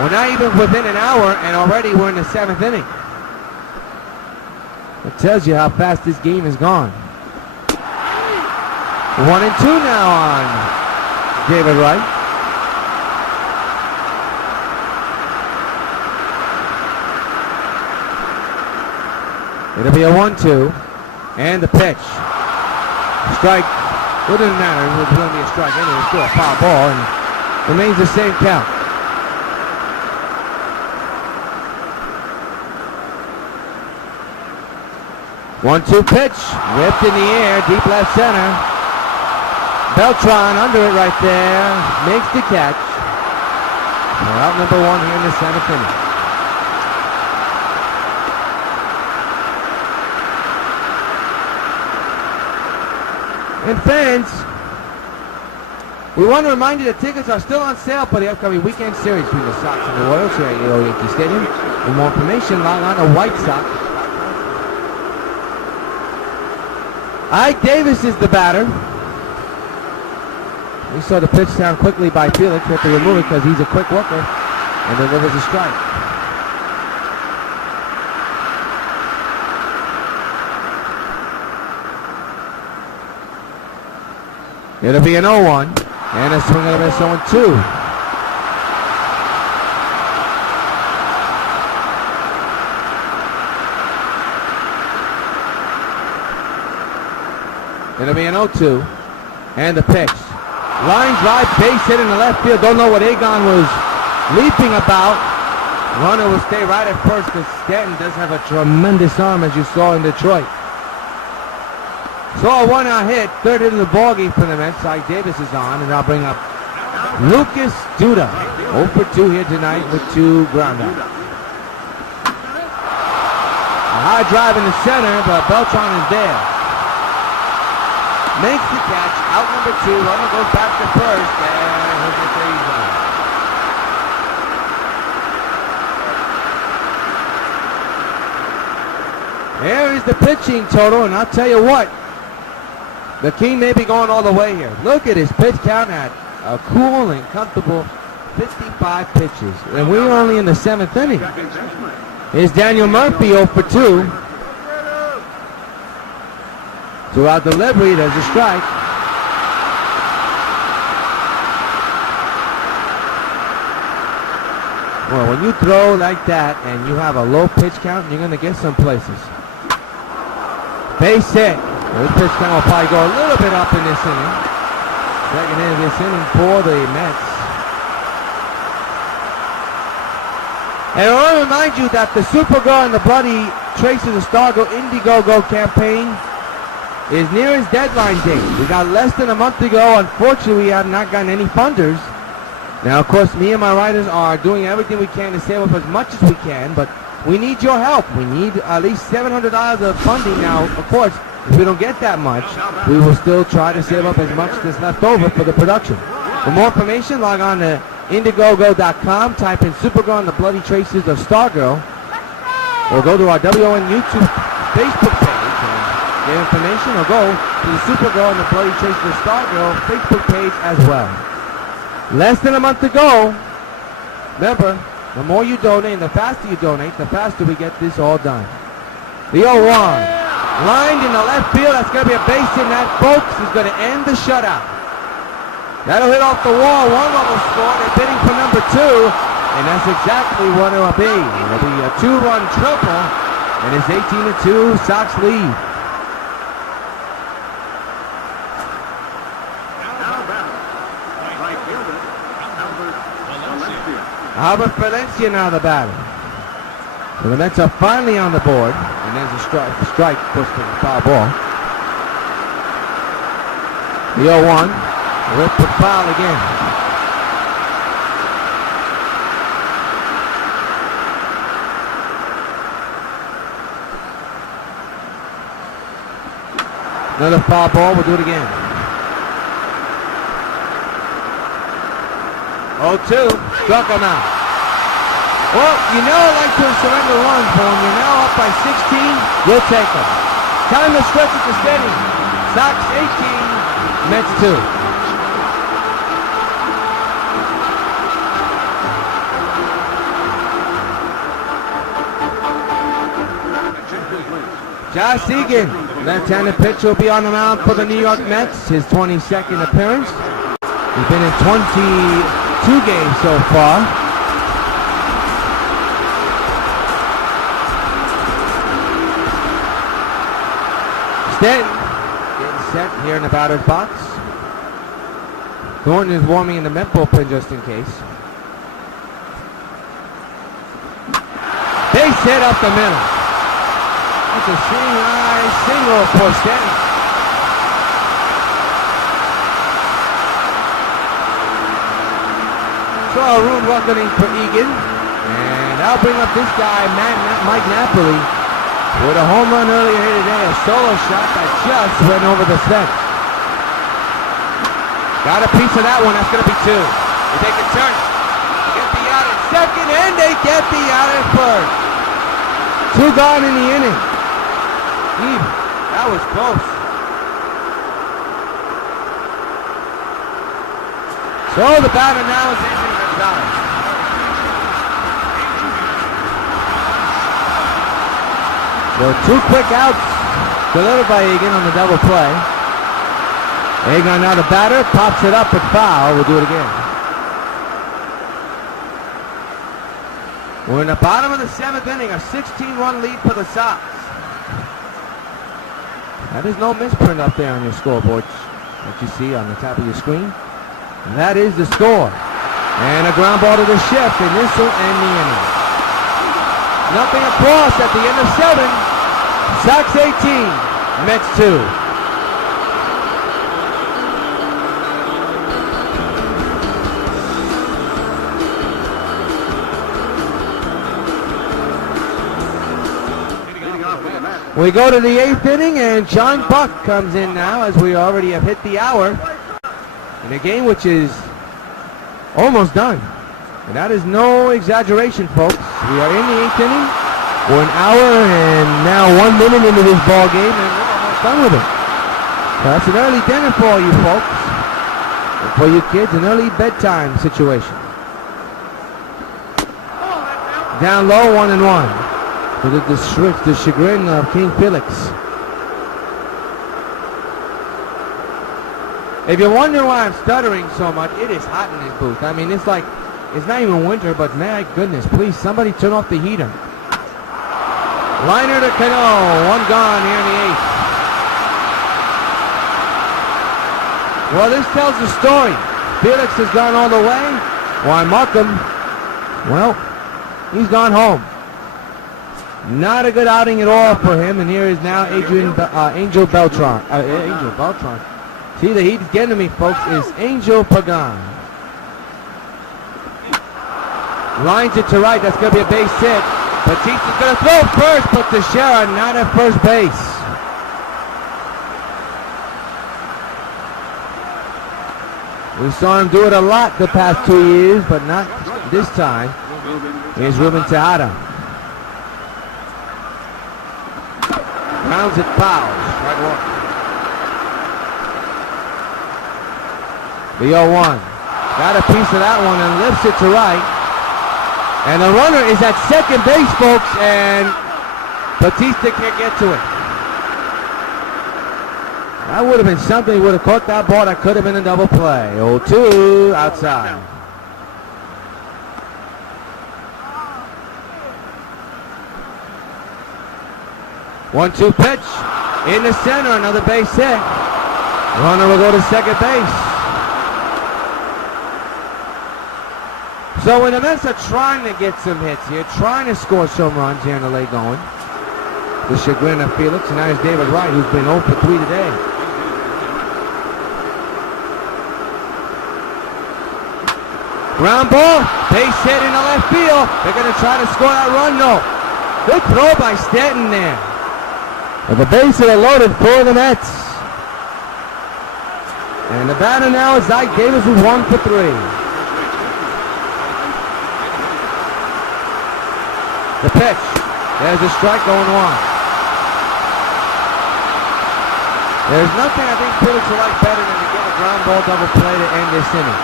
We're not even within an hour, and already we're in the 7th inning. It tells you how fast this game has gone. 1-2 now on David Wright. It'll be a 1-2. And the pitch. Strike. It doesn't matter. It was going to be a strike anyway. It's still a foul ball and remains the same count. One-two pitch. Ripped in the air. Deep left center. Beltran under it right there, makes the catch. We're out number 1 here in the 7th inning. And fans, we want to remind you that tickets are still on sale for the upcoming weekend series between the Sox and the Royals here at Yankee Stadium. For more information, log on to White Sox. Ike Davis is the batter. We saw the pitch down quickly by Felix. We have to remove it because he's a quick worker and delivers a strike. It'll be an 0-1 and a swing and a miss, 0-2. It'll be an 0-2 and the pitch. Line drive, base hit in the left field. Don't know what Egon was leaping about. Runner will stay right at first because Stanton does have a tremendous arm, as you saw in Detroit. So a one-out hit, third hit of the ballgame for the Mets. Cy Davis is on, and I'll bring up Lucas Duda. 0 for 2 here tonight with 2 groundouts. A high drive in the center, but Beltran is there. Makes the catch, out number 2. Runner goes back to first, and he'll get there. He's on. There is the pitching total, and I'll tell you what, the King may be going all the way here. Look at his pitch count at a cool and comfortable 55 pitches. And we're only in the 7th inning. Here's Daniel Murphy 0 for 2. Throughout delivery, there's a strike. Well, when you throw like that and you have a low pitch count, you're going to get some places. Base hit. This pitch count will probably go a little bit up in this inning. Second inning of this inning for the Mets. And I want to remind you that the Supergirl and the Bloody Traces of Stargo Indiegogo campaign is near its deadline date. We got less than a month to go. Unfortunately, we have not gotten any funders. Now, of course, me and my writers are doing everything we can to save up as much as we can, but we need your help. We need at least $700 of funding. Now, of course, if we don't get that much, we will still try to save up as much that's left over for the production. For more information, log on to Indiegogo.com, type in Supergirl and the Bloody Traces of Stargirl, or go to our WON YouTube Facebook page and get information, or go to the Supergirl and the Bloody Traces of Stargirl Facebook page as well. Less than a month to go. Remember, the more you donate and the faster you donate, the faster we get this all done. The 0-1. Lined in the left field. That's going to be a base hit. That, folks, is going to end the shutout. That'll hit off the wall. One run will score. They're bidding for number 2. And that's exactly what it will be. It'll be a 2-run triple. And it's 18-2. Sox lead. Albert Valencia now the batter. So the Mets are finally on the board. And there's a strike pushed to the foul ball. The 0-1. Rip the foul again. Another foul ball. We'll do it again. 0-2. Struck him out. Well, you never like to surrender runs, but when you're now up by 16, you'll take them. Time to stretch it to steady. Sox 18, Mets 2. Josh Egan, left-handed pitcher, will be on the mound for the New York Mets. His 22nd appearance. He's been in 22 games so far. Stanton getting set here in the batter's box. Thornton is warming in the Met bullpen just in case. Base hit up the middle. That's a swing-high single for Stanton. So a rude welcoming for Egan. And I'll bring up this guy, Mike Napoli, with a home run earlier here today. A solo shot that just went over the fence. Got a piece of that one. That's going to be 2. They take a turn. They get the out at second, and they get the out at third. 2 gone in the inning. That was close. So the batter now is Adrian Gonzalez. So 2 quick outs delivered by Egan on the double play. Egan now the batter, pops it up at foul. We'll do it again. We're in the bottom of the 7th inning, a 16-run lead for the Sox. That is no misprint up there on your scoreboards that you see on the top of your screen. And that is the score. And a ground ball to the shift, and this will end the inning. Nothing across at the end of 7. Sox 18, Mets 2. We go to the 8th inning, and John Buck comes in now as we already have hit the hour in a game which is almost done. And that is no exaggeration, folks. We are in the 8th inning. We're an hour and now 1 minute into this ball game, and we're almost done with it. So that's an early dinner for all you folks. And for you kids, an early bedtime situation. Down low, 1-1. To the chagrin of King Felix. If you're wondering why I'm stuttering so much, it is hot in this booth. I mean, it's like, it's not even winter, but my goodness, please, somebody turn off the heater. Liner to Cano, 1 gone here in the 8th. Well, this tells the story. Felix has gone all the way. Why, Markham, well, he's gone home. Not a good outing at all for him, and here is now Angel Beltran. Angel Beltran. See, the heat getting to me, folks, is Angel Pagan. Lines it to right, that's going to be a base hit. Batista's going to throw first, but Teixeira not at first base. We saw him do it a lot the past 2 years, but not this time. Here's Ruben Tejada. Rounds it foul. Strike 1. The 0-1. Got a piece of that one and lifts it to right. And the runner is at second base, folks, and Batista can't get to it. That would have been something. He would have caught that ball. That could have been a double play. 0-2 outside. One-two pitch in the center, another base hit. Runner will go to second base. So when the Mets are trying to get some hits here, trying to score some runs here in the late going, the chagrin of Felix, and now here's David Wright, who's been 0 for 3 today. Ground ball, base hit in the left field. They're going to try to score that run, no. Good throw by Stanton there. But the bases are loaded for the Mets. And the batter now is Ike Davis with 1 for 3. The pitch. There's a strike going on. There's nothing I think Felix would like better than to get a ground ball double play to end this inning.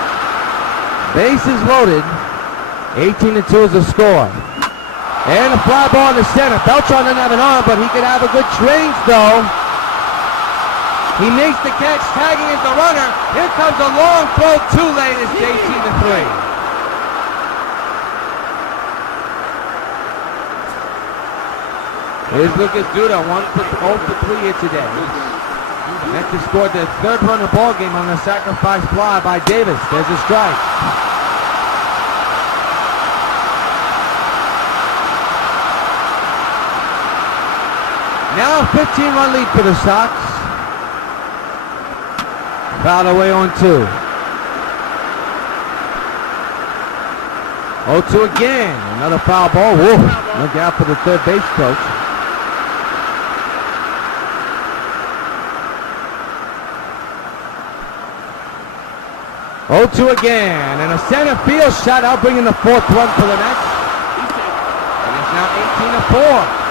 Bases loaded. 18-2 is the score. And a fly ball in the center. Beltran doesn't have an arm, but he could have a good range, though. He makes the catch, tagging as the runner. Here comes a long throw, too late. It's 18-3. Here's Lucas Duda, 0 for 3 here today. Mets have scored their 3rd run of the ball game on a sacrifice fly by Davis. There's a strike. Now a 15-run lead for the Sox. Foul away on 2. 0-2 again. Another foul ball. Whoa. Look out for the third base coach. Oh, 2 again. And a center field shot out, bringing the 4th run for the Mets. And it's now 18-4.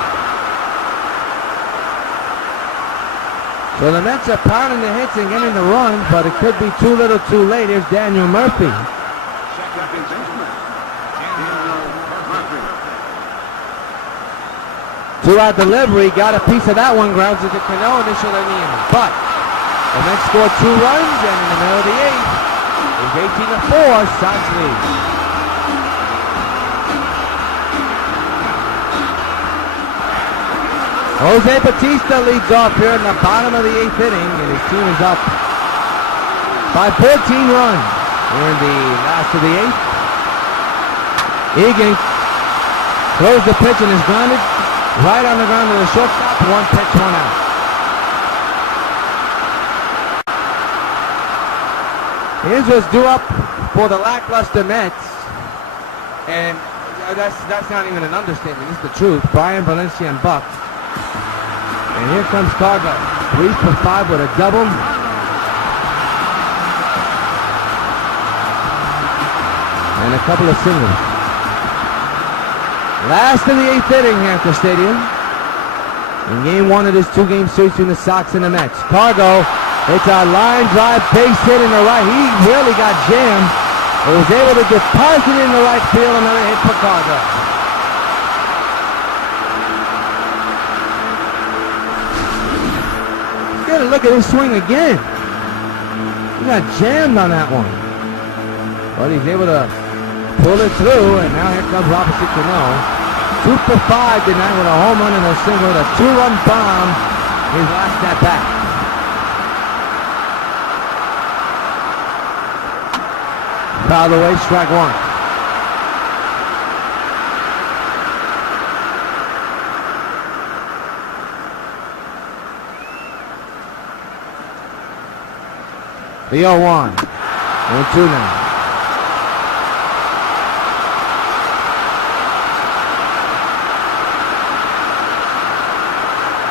So the Mets are pounding the hits and getting the runs, but it could be too little too late. Here's Daniel Murphy. Two-out delivery, got a piece of that one, grounds into Cano, initial in the inning. But the Mets scored 2 runs, and in the middle of the 8th, it's 18-4, Sox lead. Jose Batista leads off here in the bottom of the 8th inning, and his team is up by 14 runs. We're in the last of the 8th. Egan throws the pitch and is grounded right on the ground to the shortstop. One pitch, one out. Here's what's due up for the lackluster Mets. And that's not even an understatement. It's the truth. Brian, Valencia, and Buck. And here comes Cargo. 3 for 5 with a double. And a couple of singles. Last in the 8th inning here at the stadium. In game 1 of this 2-game series between the Sox and the Mets. Cargo hits a line drive base hit in the right. He really got jammed. He was able to deposit in the right field. Another hit for Cargo. Get a look at his swing again. He got jammed on that one. But he's able to pull it through, and now here comes Robert Cano. 2 for 5 tonight with a home run and a single, a 2-run bomb. His last at bat. Fouled away, strike 1. The 0-1. 1-2 now.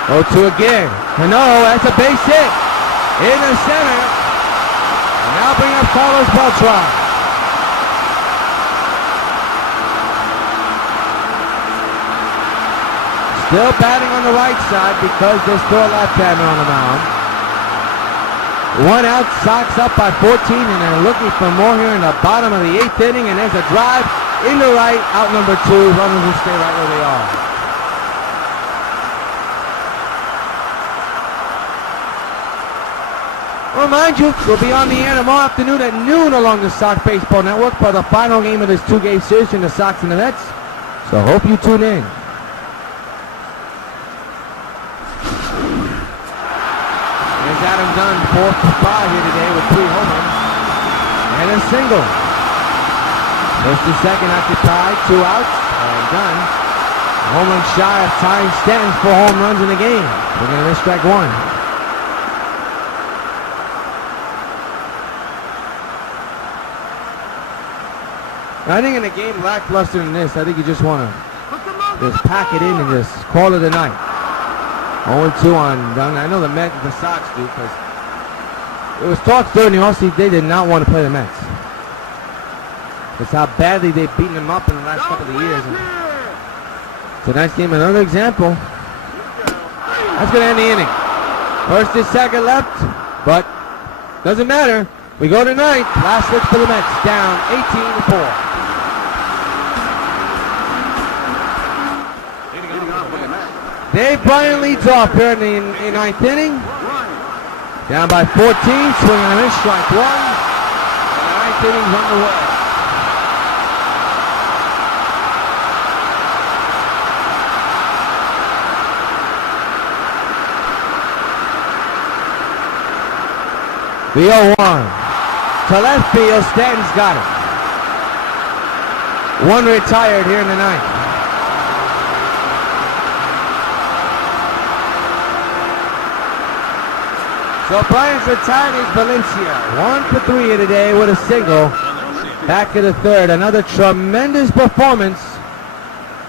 Oh, 2 again. Cano, that's a base hit. In the center. And now bring up Carlos Beltran. Still batting on the right side because there's still a left-hander on the mound. 1 out, Sox up by 14, and they're looking for more here in the bottom of the 8th inning, and there's a drive into right, out number 2. Runners will stay right where they are. Remind you, we'll be on the air tomorrow afternoon at noon along the Sox Baseball Network for the final game of this 2-game series between the Sox and the Mets. So hope you tune in. There's Adam Dunn, 4 for 5 here today with 3 homers and a single. First and second occupied, 2 outs, and Dunn home run shy of tying Stanton for home runs in the game. We're going to miss strike 1. I think in a game lackluster than this, I think you just want to just pack it in and just call it a night. 0-2 on Dunn. I know the Mets, the Sox do, because it was talks during the offseason they did not want to play the Mets. That's how badly they've beaten them up in the last couple of years. And tonight's game, another example. That's going to end the inning. First and second left, but doesn't matter. We go to ninth. Last hit for the Mets, down 18-4. Dave Bryan leads off here in the 9th inning. Down by 14, swinging on a miss, strike 1. And the 9th inning's underway. The 0-1. To left field, Stanton's got it. 1 retired here in the 9th. So Bryant's retired is Valencia. 1 for 3 here today with a single. Back of the 3rd. Another tremendous performance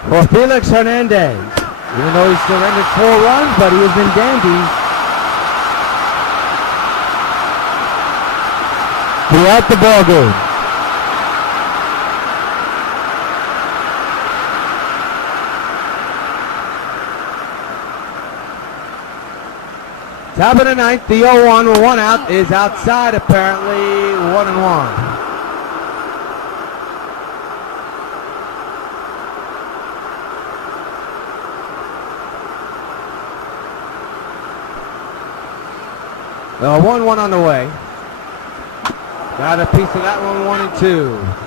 for Felix Hernandez. Even though he surrendered 4 runs, but he has been dandy throughout the ballgame. Top of the 9th, the 0-1 with 1 out is outside apparently, 1-1. The 1-1 on the way. Got a piece of that one, 1-2.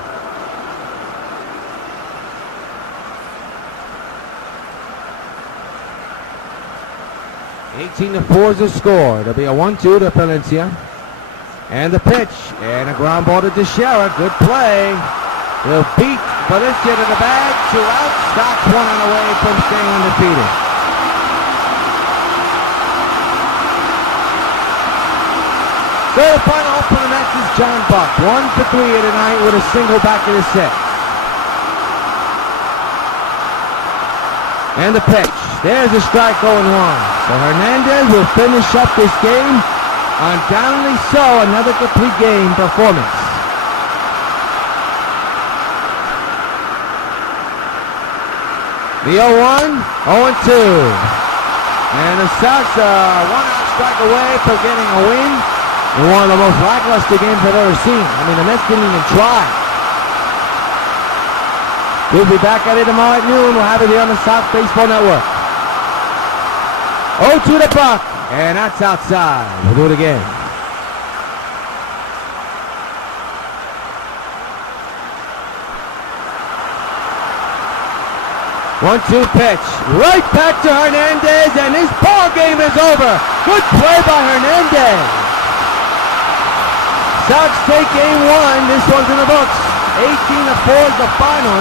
(18-4) is the score. It'll be a 1-2 to Valencia. And the pitch. And a ground ball to Teixeira. Good play. will beat Valencia to the bag. 2 out. Sox 1 on away from staying undefeated. So the final up for the Mets is John Buck. 1 for 3 here tonight with a single back of the 6th. And the pitch. There's a strike 0-1. So Hernandez will finish up this game. Undoubtedly so, another complete game performance. The 0-1, 0-2. And the Sox are 1 out strike away from getting a win. One of the most lackluster games I've ever seen. I mean, the Mets didn't even try. We'll be back at it tomorrow at noon. We'll have it here on the Sox Baseball Network. 0-2 to Buck. And that's outside. We'll do it again. One-two pitch. Right back to Hernandez, and his ball game is over. Good play by Hernandez. Sox take game 1. This one's in the books. 18-4 is the final.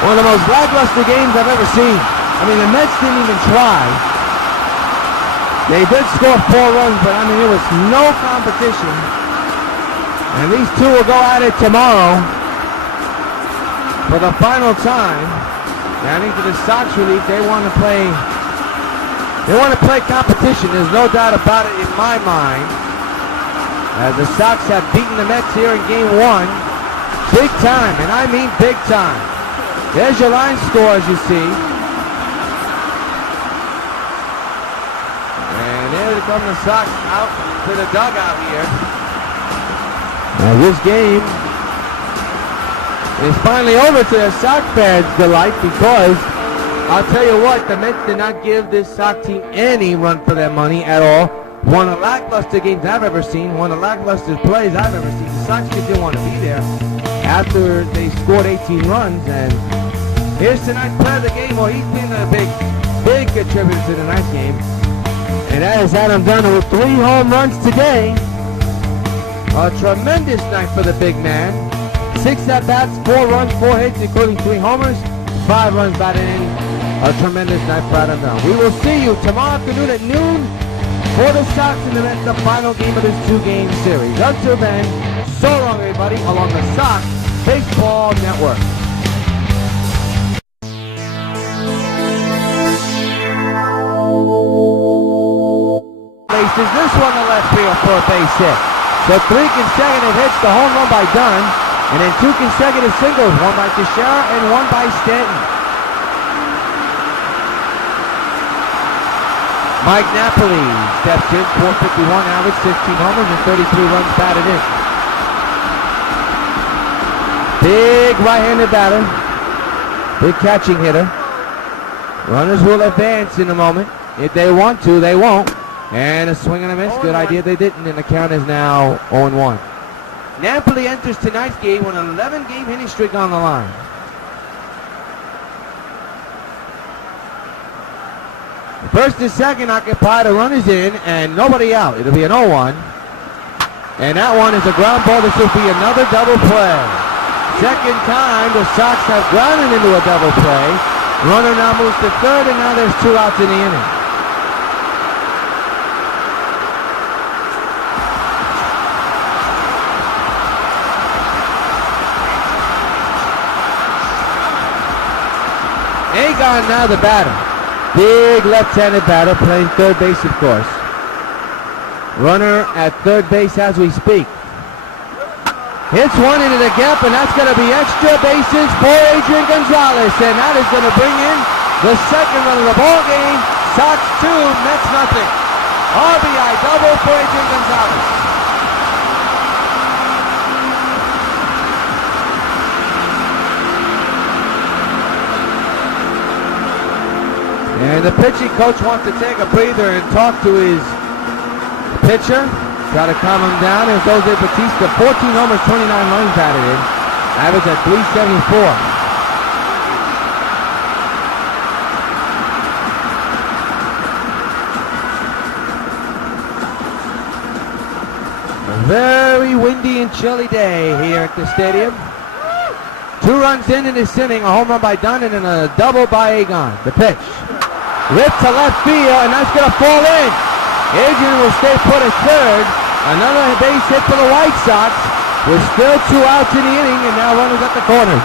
One of the most lackluster games I've ever seen. I mean, the Mets didn't even try. They did score 4 runs, but I mean, there was no competition. And these two will go at it tomorrow for the final time. And I think for the Sox relief, they want to play competition. There's no doubt about it in my mind. As the Sox have beaten the Mets here in game 1. Big time, and I mean big time. There's your line score, as you see. And there come the Sox out to the dugout here. Now this game is finally over to the Sox fans' delight, because I'll tell you what, the Mets did not give this Sox team any run for their money at all. One of the lackluster games I've ever seen, one of the lackluster plays I've ever seen. The Sox just didn't want to be there after they scored 18 runs. And here's tonight's player of the game. Well, he's been a big contributor to tonight's game. And that is Adam Dunn with 3 home runs today. A tremendous night for the big man. 6 at-bats, 4 runs, 4 hits, including 3 homers, 5 runs batted in. A tremendous night for Adam Dunn. We will see you tomorrow afternoon at noon for the Sox and the Mets, the final game of this 2-game series. Until then, so long everybody, along the Sox Baseball Network. Bases, this one to left field for a base hit. So 3 consecutive hits, the home run by Dunn, and then 2 consecutive singles, 1 by Teixeira and 1 by Stanton. Mike Napoli steps in, .451 average, 15 homers, and 33 runs batted in. Big right-handed batter, big catching hitter. Runners will advance in a moment. If they want to, they won't. And a swing and a miss. Good idea they didn't, and the count is now 0-1. Napoli enters tonight's game with an 11-game hitting streak on the line. First and second occupied, a run is in, and nobody out. It'll be an 0-1. And that one is a ground ball. This will be another double play. Second time the Sox have grounded into a double play. Runner now moves to third, and now there's 2 outs in the inning. Agon now the batter. Big left-handed batter playing third base, of course. Runner at third base as we speak. Hits one into the gap, and that's going to be extra bases for Adrian Gonzalez, and that is going to bring in the second run of the ball game. Sox 2, Mets nothing. RBI double for Adrian Gonzalez. And the pitching coach wants to take a breather and talk to his pitcher. Try to calm him down. And Jose Bautista, 14 homers, 29 runs batted in. Average at 374. A very very windy and chilly day here at the stadium. 2 runs in this inning, a home run by Dunn and a double by Agon. The pitch. Ripped to left field, and that's going to fall in. Adrian will stay put at third. Another base hit for the White Sox. With still 2 outs in the inning, and now runners at the corners.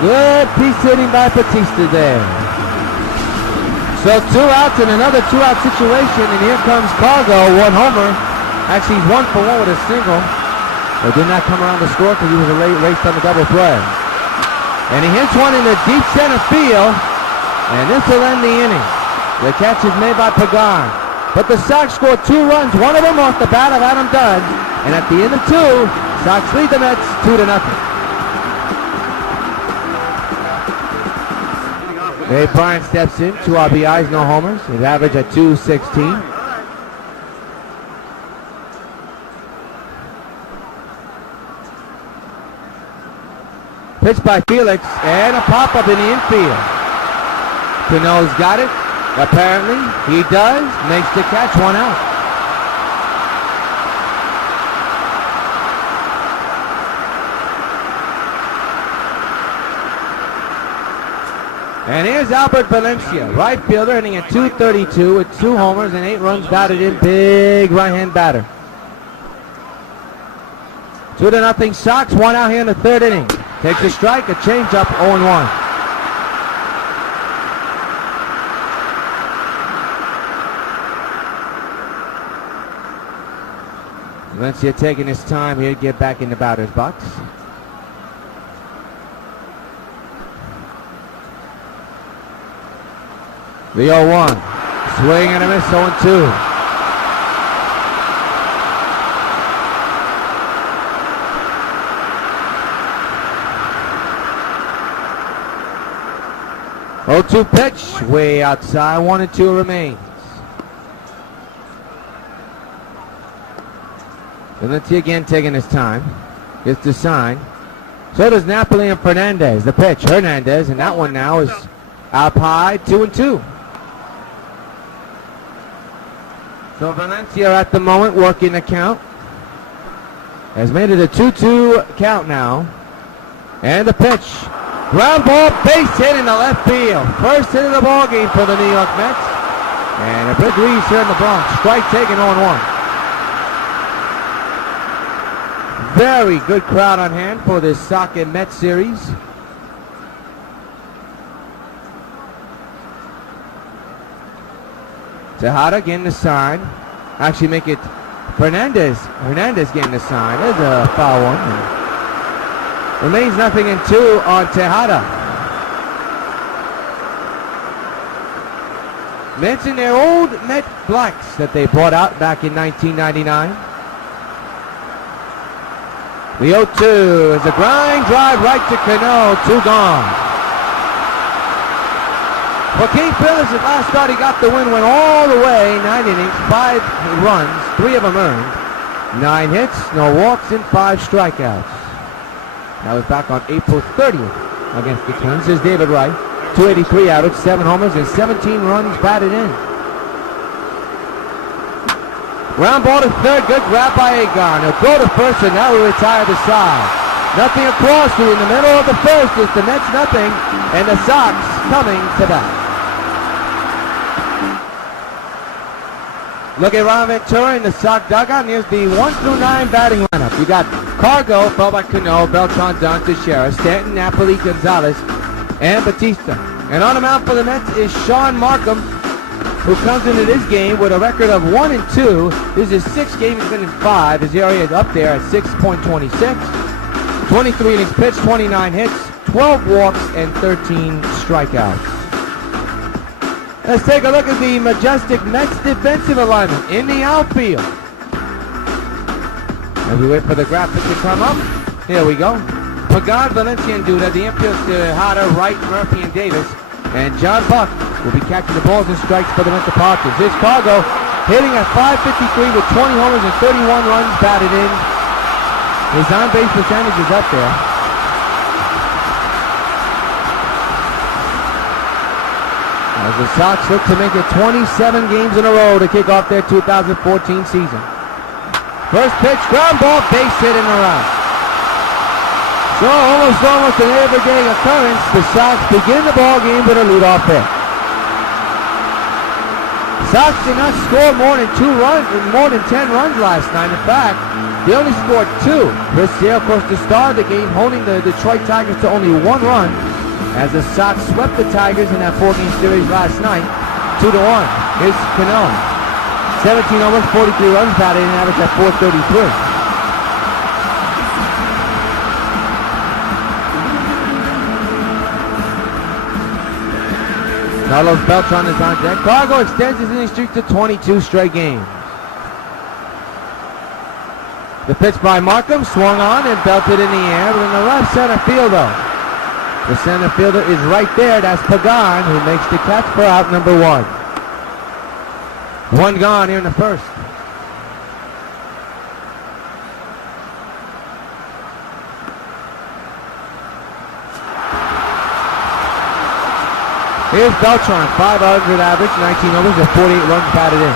Good piece hitting by Batista there. So 2 outs and another 2-out situation, and here comes Cargo, 1 homer. Actually, he's 1 for 1 with a single. But did not come around to score because he was raced on the double play. And he hits one in the deep center field, and this will end the inning. The catch is made by Pagan. But the Sox score 2 runs, one of them off the bat of Adam Dunn. And at the end of 2, Sox lead the Mets 2-0. Dave Bryant steps in, 2 RBIs, no homers. His average at .216. Pitch by Felix, and a pop-up in the infield. Cano's got it. Apparently, he does. Makes the catch, 1 out. And here's Albert Valencia, right fielder, hitting at .232 with 2 homers and 8 runs batted in. Big right-hand batter. 2-0 Sox, 1 out here in the 3rd inning. Takes a strike, a changeup, 0-1. Valencia taking his time here to get back in the batter's box. The 0-1. Swing and a miss, 0-2. Oh, 0-2 pitch, way outside, 1-2 remains. Valencia again taking his time. Gets the sign. So does Napoli and Fernandez. The pitch, Hernandez, and that one now is up high, 2-2. So Valencia at the moment working the count. Has made it a 2-2 count now. And the pitch. Ground ball, base hit in the left field. First hit of the ball game for the New York Mets. And a big breeze here in the Bronx. Strike taken, 0-1. Very good crowd on hand for this Sox and Mets series. Tejada getting the sign. Actually make it Hernandez getting the sign. There's a foul one. Remains 0-2 on Tejada. Mets in their old Met blacks that they brought out back in 1999. The 0-2 is a grind drive right to Cano. 2 gone. Joaquin Phillips, his last start, he got the win, went all the way, 9 innings, 5 runs, 3 of them earned, 9 hits, no walks, and 5 strikeouts. That was back on April 30th against the Twins. Here's David Wright, 283 average, 7 homers, and 17 runs batted in. Ground ball to third, good grab by Agon. He'll go to first, and now we retire the side. Nothing across, in the middle of the first, it's the Mets nothing, and the Sox coming to bat. Look at Ron Ventura in the Sox dugout, and here's the 1-9 batting lineup. You got Cargo, followed by Cano, Beltran, Don, Teixeira, Stanton, Napoli, Gonzalez, and Batista. And on the mound for the Mets is Sean Markham, who comes into this game with a record of 1-2. This is his 6th game, he's been in 5. His area is up there at 6.26. 23 innings pitched, 29 hits, 12 walks, and 13 strikeouts. Let's take a look at the majestic Mets defensive alignment in the outfield. As we wait for the graphic to come up, here we go. Pagan, Valencia, and Duda. The infield Tejada, Wright, Murphy, and Davis. And John Buck will be catching the balls and strikes for the Metropolitans. Here's Cargo hitting at .553 with 20 homers and 31 runs batted in. His on-base percentage is up there. as the Sox look to make it 27 games in a row to kick off their 2014 season. First pitch, ground ball, base hit in the round. So almost an everyday occurrence, the Sox begin the ball game with a leadoff hit. Sox did not score more than 10 runs last night. In fact, they only scored 2. Chris Sale, of course, the star of the game, holding the Detroit Tigers to only 1 run, as the Sox swept the Tigers in that 4-game series last night, 2-1. Here's Cano. 17 homers, 43 runs batted, and average at .433. Carlos Beltran is on deck. Cargo extends his inning streak to 22 straight games. The pitch by Markham swung on and belted in the air, but in the left center field though. The center fielder is right there. That's Pagan, who makes the catch for out number 1. 1 gone here in the first. Here's Beltran, 500 average, 19 homers, and 48 runs batted in.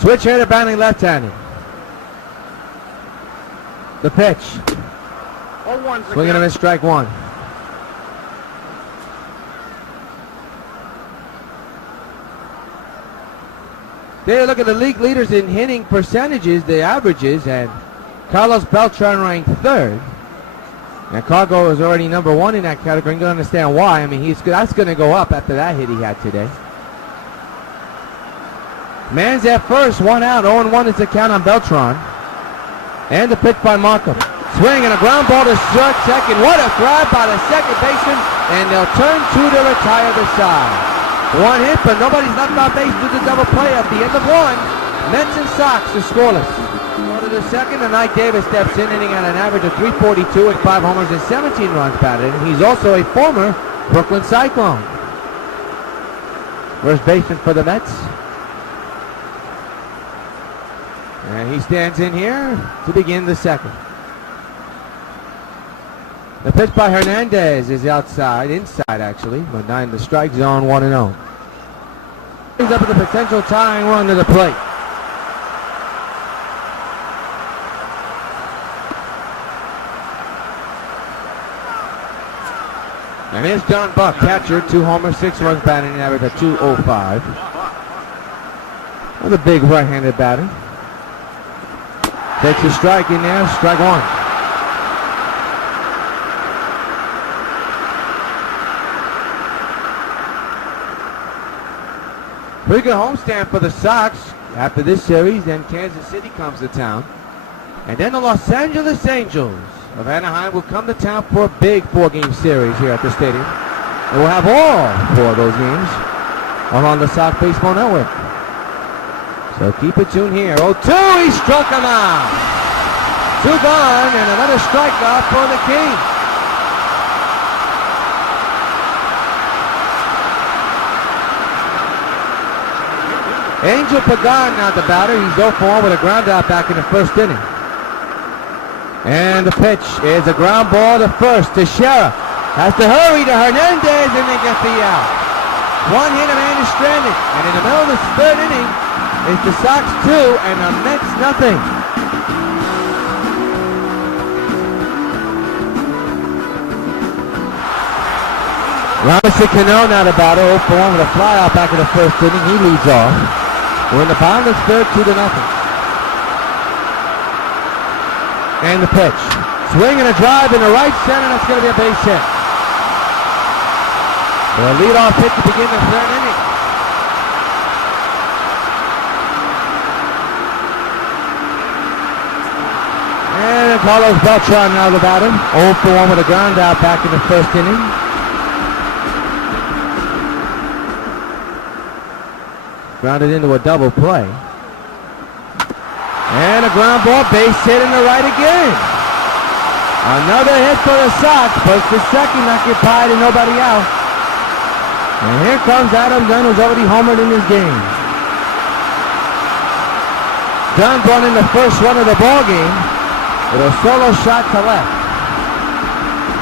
Switch hitter batting left-handed. The pitch. Swinging and a miss, strike 1. There, look at the league leaders in hitting percentages, the averages, and Carlos Beltran ranked 3rd. And Cargo is already number 1 in that category. You can understand why. I mean, that's going to go up after that hit he had today. Man's at first, 1 out, 0-1 is the count on Beltran. And the pitch by Markham. Swing and a ground ball to short second. What a grab by the second baseman, and they'll turn 2 to retire the side. 1 hit, but nobody's left on base due to double play at the end of 1. Mets and Sox are scoreless. Go to the second, and Ike Davis steps in, hitting at an average of .342 with 5 homers and 17 runs batted. And he's also a former Brooklyn Cyclone. First baseman for the Mets. And he stands in here to begin the second. The pitch by Hernandez is inside actually, but not in the strike zone, 1-0. Brings up with a potential tying run to the plate. And here's John Buck, catcher, 2 homers, 6 runs batting, an average of .205. With a big right-handed batter. Takes a strike in there, strike 1. Pretty good homestand for the Sox after this series. Then Kansas City comes to town. And then the Los Angeles Angels of Anaheim will come to town for a big 4-game series here at the stadium. And we'll have all 4 of those games on the Sox Baseball Network. So keep it tuned here. 0-2, he struck him out. 2 gone and another strikeout for the Kings. Angel Pagan now the batter. He's 0-for-1 with a ground out back in the first inning. And the pitch is a ground ball to first. Teixeira has to hurry to Hernandez, and they get the out. 1 hit, a man is stranded. And in the middle of the 3rd inning, it's the Sox 2 and the Mets nothing. Robinson Cano now the batter. 0-for-1 with a fly out back in the first inning. He leads off. We're in the bottom of the 3rd, 2-0. And the pitch. Swing and a drive in the right center. That's going to be a base hit. The leadoff hit to begin the 3rd inning. And Carlos Beltran now the batter. 0-for-1 with a ground out back in the first inning. Grounded into a double play. And a ground ball, base hit in the right again. Another hit for the Sox. First to second occupied and nobody out. And here comes Adam Dunn, who's already homered in this game. Dunn brought in the first run of the ball game. With a solo shot to left.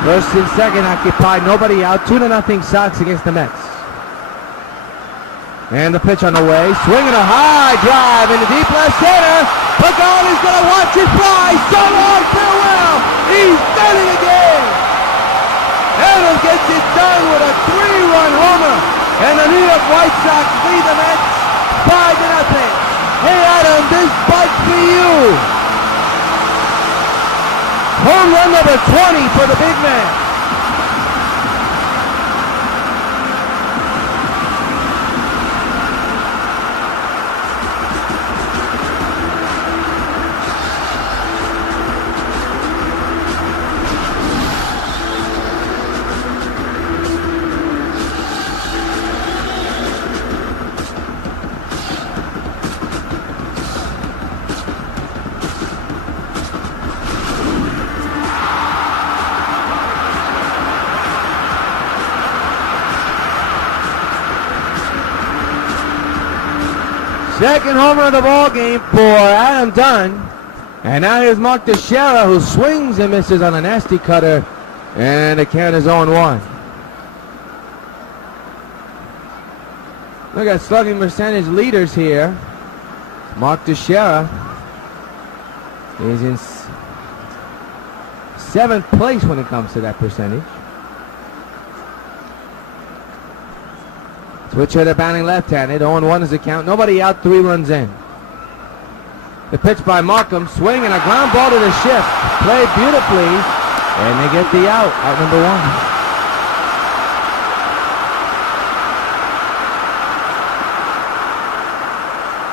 First and second occupied, nobody out. 2-0 Sox against the Mets. And the pitch on the way, swinging a high drive into deep left center. Pagan is going to watch it fly. So long, farewell. He's done it again. Adams gets it done with a 3-run homer. And the New York White Sox lead the Mets 5-0. Hey, Adam, this but's for you. Home run number 20 for the big man. Second homer of the ball game for Adam Dunn. And now here's Mark Teixeira, who swings and misses on a nasty cutter. And the count is 0-1. Look at slugging percentage leaders here. Mark Teixeira is in 7th place when it comes to that percentage. Switch hitter batting left-handed. 0-1 is the count. Nobody out, 3 runs in. The pitch by Markham. Swing and a ground ball to the shift. Played beautifully. And they get the out. Out number 1.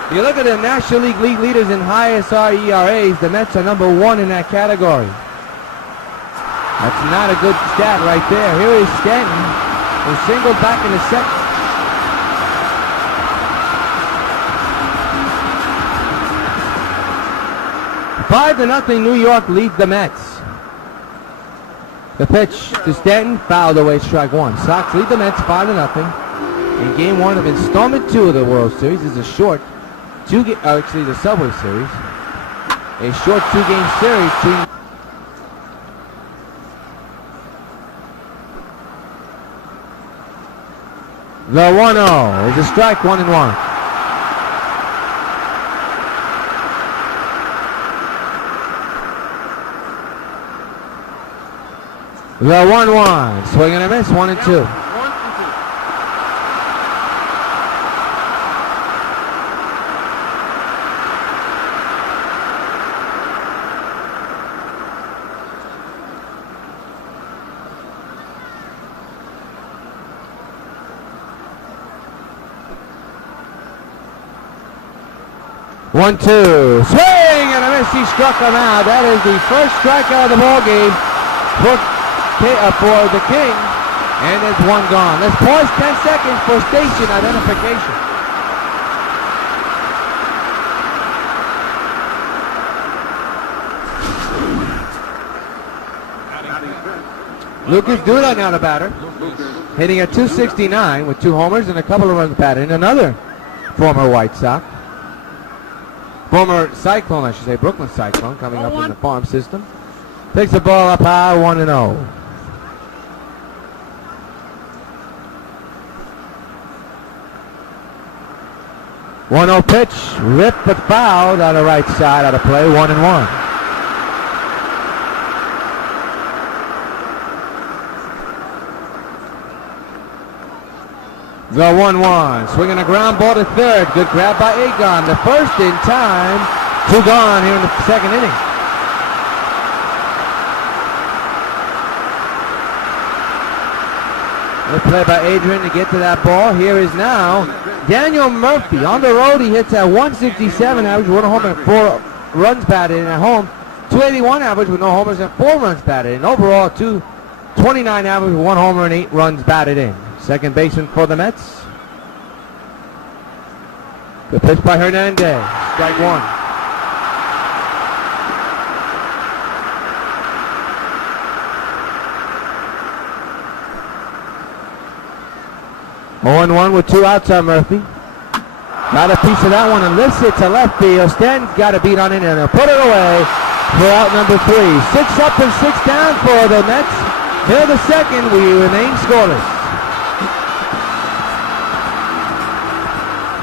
If you look at the National League leaders in highest ERAs, the Mets are number 1 in that category. That's not a good stat right there. Here is Stanton, who singled back in the second. 5-0 New York leads the Mets. The pitch to Stanton, fouled away, strike 1. Sox lead the Mets 5-0 in Game 1 of Installment 2 of the World Series. This is a short the Subway Series. A short 2-game series. The 1-0 is a strike, 1-1. The 1-1, swing and a miss, 1-2. One-two, swing and a miss. He struck him out. That is the first strikeout of the ball game for the King, and it's 1 gone. Let's pause 10 seconds for station identification. Lucas Duda now the batter, hitting at .269 with 2 homers and a couple of runs batted in. Another former White Sox. Former Cyclone, I should say, Brooklyn Cyclone, coming up in the farm system. Takes the ball up high, 1-0. 1-0 pitch, ripped but fouled on the right side out of play, 1-1. The 1-1, swinging a ground ball to third. Good grab by Agon. The first in time. 2 gone here in the second inning. Good play by Adrian to get to that ball. Here is now Daniel Murphy. On the road, he hits at 167 average, 1 homer and 4 runs batted in. At home, 281 average with no homers and 4 runs batted in. Overall, 229 average with 1 homer and 8 runs batted in. Second baseman for the Mets. The pitch by Hernandez. Strike 1. (0-1) with 2 outs on Murphy. Got a piece of that one and lifts it to left field. Stanton's got a beat on it and he'll put it away. for out number 3. 6 up and 6 down for the Mets. Here the second, we remain scoreless.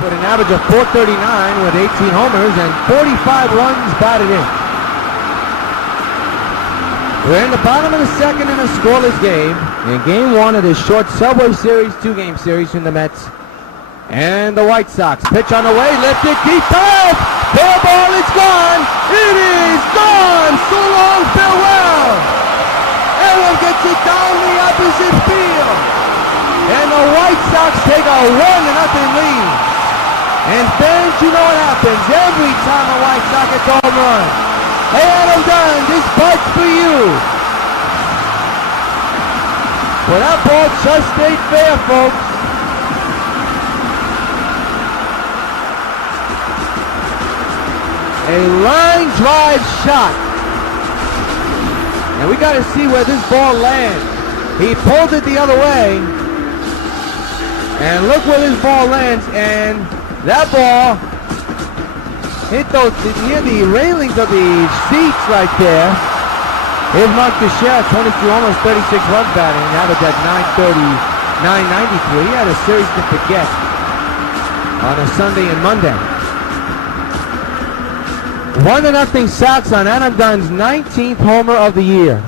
With an average of .439 with 18 homers and 45 runs batted in. We're in the bottom of the second in a scoreless game. In game 1 of this short Subway Series, 2-game series from the Mets and the White Sox. Pitch on the way, lifted deep left. Fair ball, it's gone. It is gone. So long, farewell. Allen gets it down the opposite field. And the White Sox take a 1-0 lead. And fans, you know what happens every time a White Sox gets home run. Hey, Adam Dunn, this but's for you. Well, that ball just stayed fair, folks. A line drive shot. And we got to see where this ball lands. He pulled it the other way. And look where this ball lands. And that ball hit those near the railings of the seats right there. Here's Mark Teixeira, 22 homers, 36 runs batting, average at 993. He had a series to forget on a Sunday and Monday. 1-0 Sox on Adam Dunn's 19th homer of the year.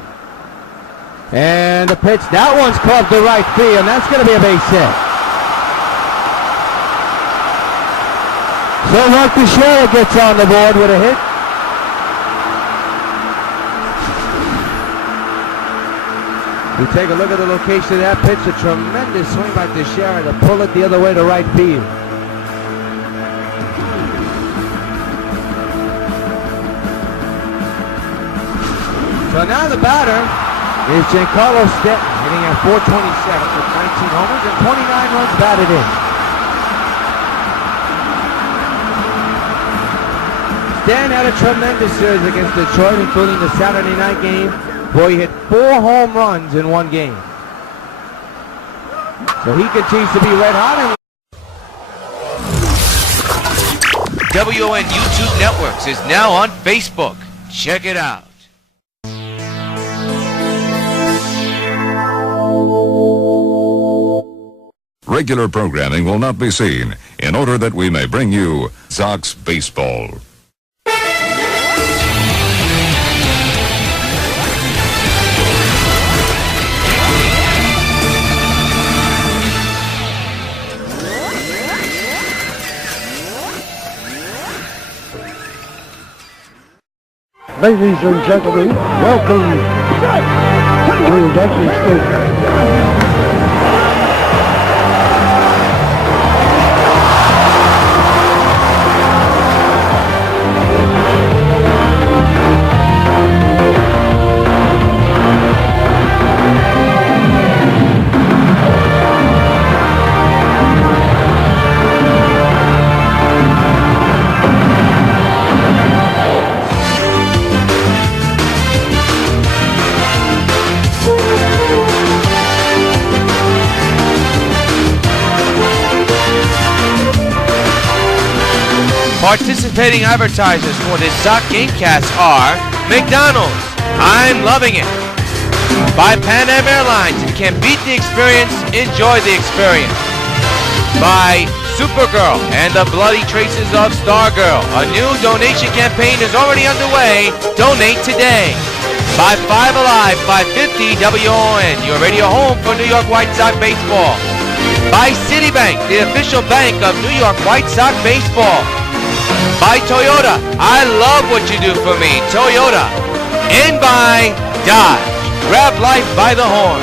And the pitch, that one's clubbed to right field, and that's going to be a base hit. So Mark Teixeira gets on the board with a hit. We take a look at the location of that pitch. A tremendous swing by Teixeira to pull it the other way to right field. So now the batter is Giancarlo Stanton, hitting at .427 with 19 homers and 29 runs batted in. Stan had a tremendous series against Detroit, including the Saturday night game, where he hit 4 home runs in one game. So he continues to be red hot. WON YouTube Networks is now on Facebook. Check it out. Regular programming will not be seen in order that we may bring you Sox Baseball. Ladies and gentlemen, welcome to Dexter Stadium. Participating advertisers for this Sox Gamecast are McDonald's, I'm loving it. By Pan Am Airlines, it can beat the experience, enjoy the experience. By Supergirl and the Bloody Traces of Stargirl, a new donation campaign is already underway. Donate today. By 5 Alive, 550 WON, your radio home for New York White Sox baseball. By Citibank, the official bank of New York White Sox baseball. By Toyota, I love what you do for me, Toyota. And by Dodge, grab life by the horn.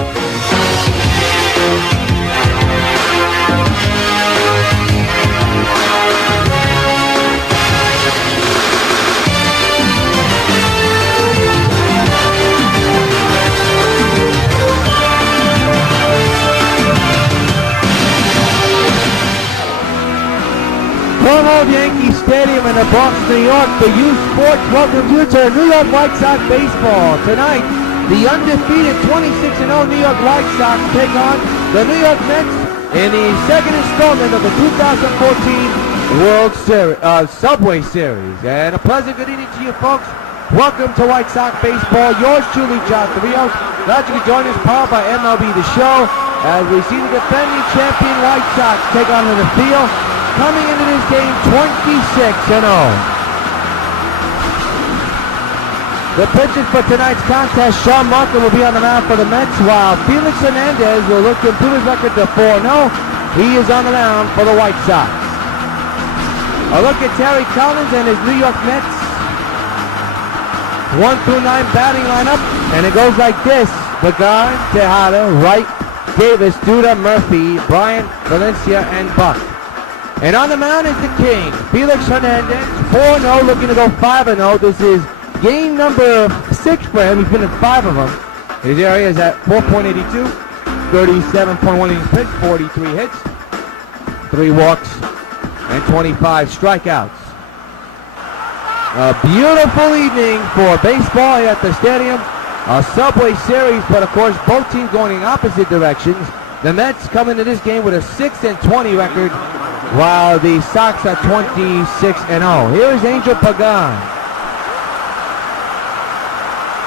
From old Yankee Stadium in the Bronx, New York, the U Sports welcomes you to New York White Sox baseball. Tonight, the undefeated 26-0 New York White Sox take on the New York Mets in the second installment of the 2014 World Series, Subway Series. And a pleasant good evening to you folks. Welcome to White Sox Baseball. Yours truly, John Rios. Glad you could join us, powered by MLB The Show, as we see the defending champion White Sox take onto the field, coming into this game 26-0. The pitchers for tonight's contest, Sean Martin will be on the mound for the Mets, while Felix Hernandez will look to improve his record to 4-0. He is on the mound for the White Sox. A look at Terry Collins and his New York Mets 1 through 9 batting lineup, and it goes like this: Began, Tejada, Wright, Davis, Duda, Murphy, Bryant, Valencia, and Buck. And on the mound is the king, Felix Hernandez, 4-0, looking to go 5-0. This is game number 6 for him. He's been in 5 of them. His area is at 4.82, 37.1 innings pitched, 43 hits, 3 walks, and 25 strikeouts. A beautiful evening for baseball here at the stadium. A Subway Series, but of course both teams going in opposite directions. The Mets come into this game with a 6-20 record, while the Sox are 26-0. Here is Angel Pagan.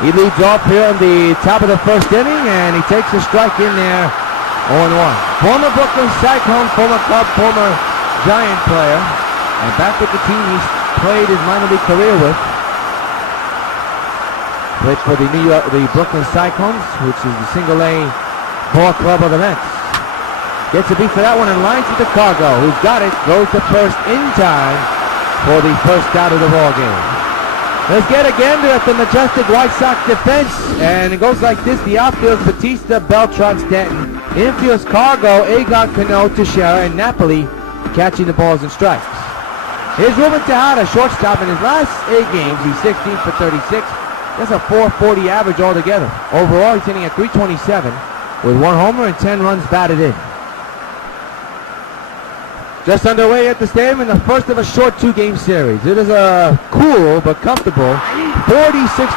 He leads off here in the top of the first inning, and he takes a strike in there, 0-1. Former Brooklyn Cyclone, former Cub, former Giant player, and back with the team he's played his minor league career with. Played for the Brooklyn Cyclones, which is the single-A ball club of the Mets. Gets a beat for that one and lines it to Cargo, who's got it, goes to first in time for the first out of the ball game. Let's get a gander at the majestic White Sox defense, and it goes like this: the outfield's Batista, Beltran, Stanton. Infield's Cargo, Agon, Cano, Teixeira, and Napoli catching the balls and strikes. Here's Ruben Tejada, shortstop. In his last 8 games, he's 16 for 36. That's a 440 average altogether. Overall, he's hitting at 327 with 1 homer and 10 runs batted in. Just underway at the stadium in the first of a short 2-game series. It is a cool but comfortable 46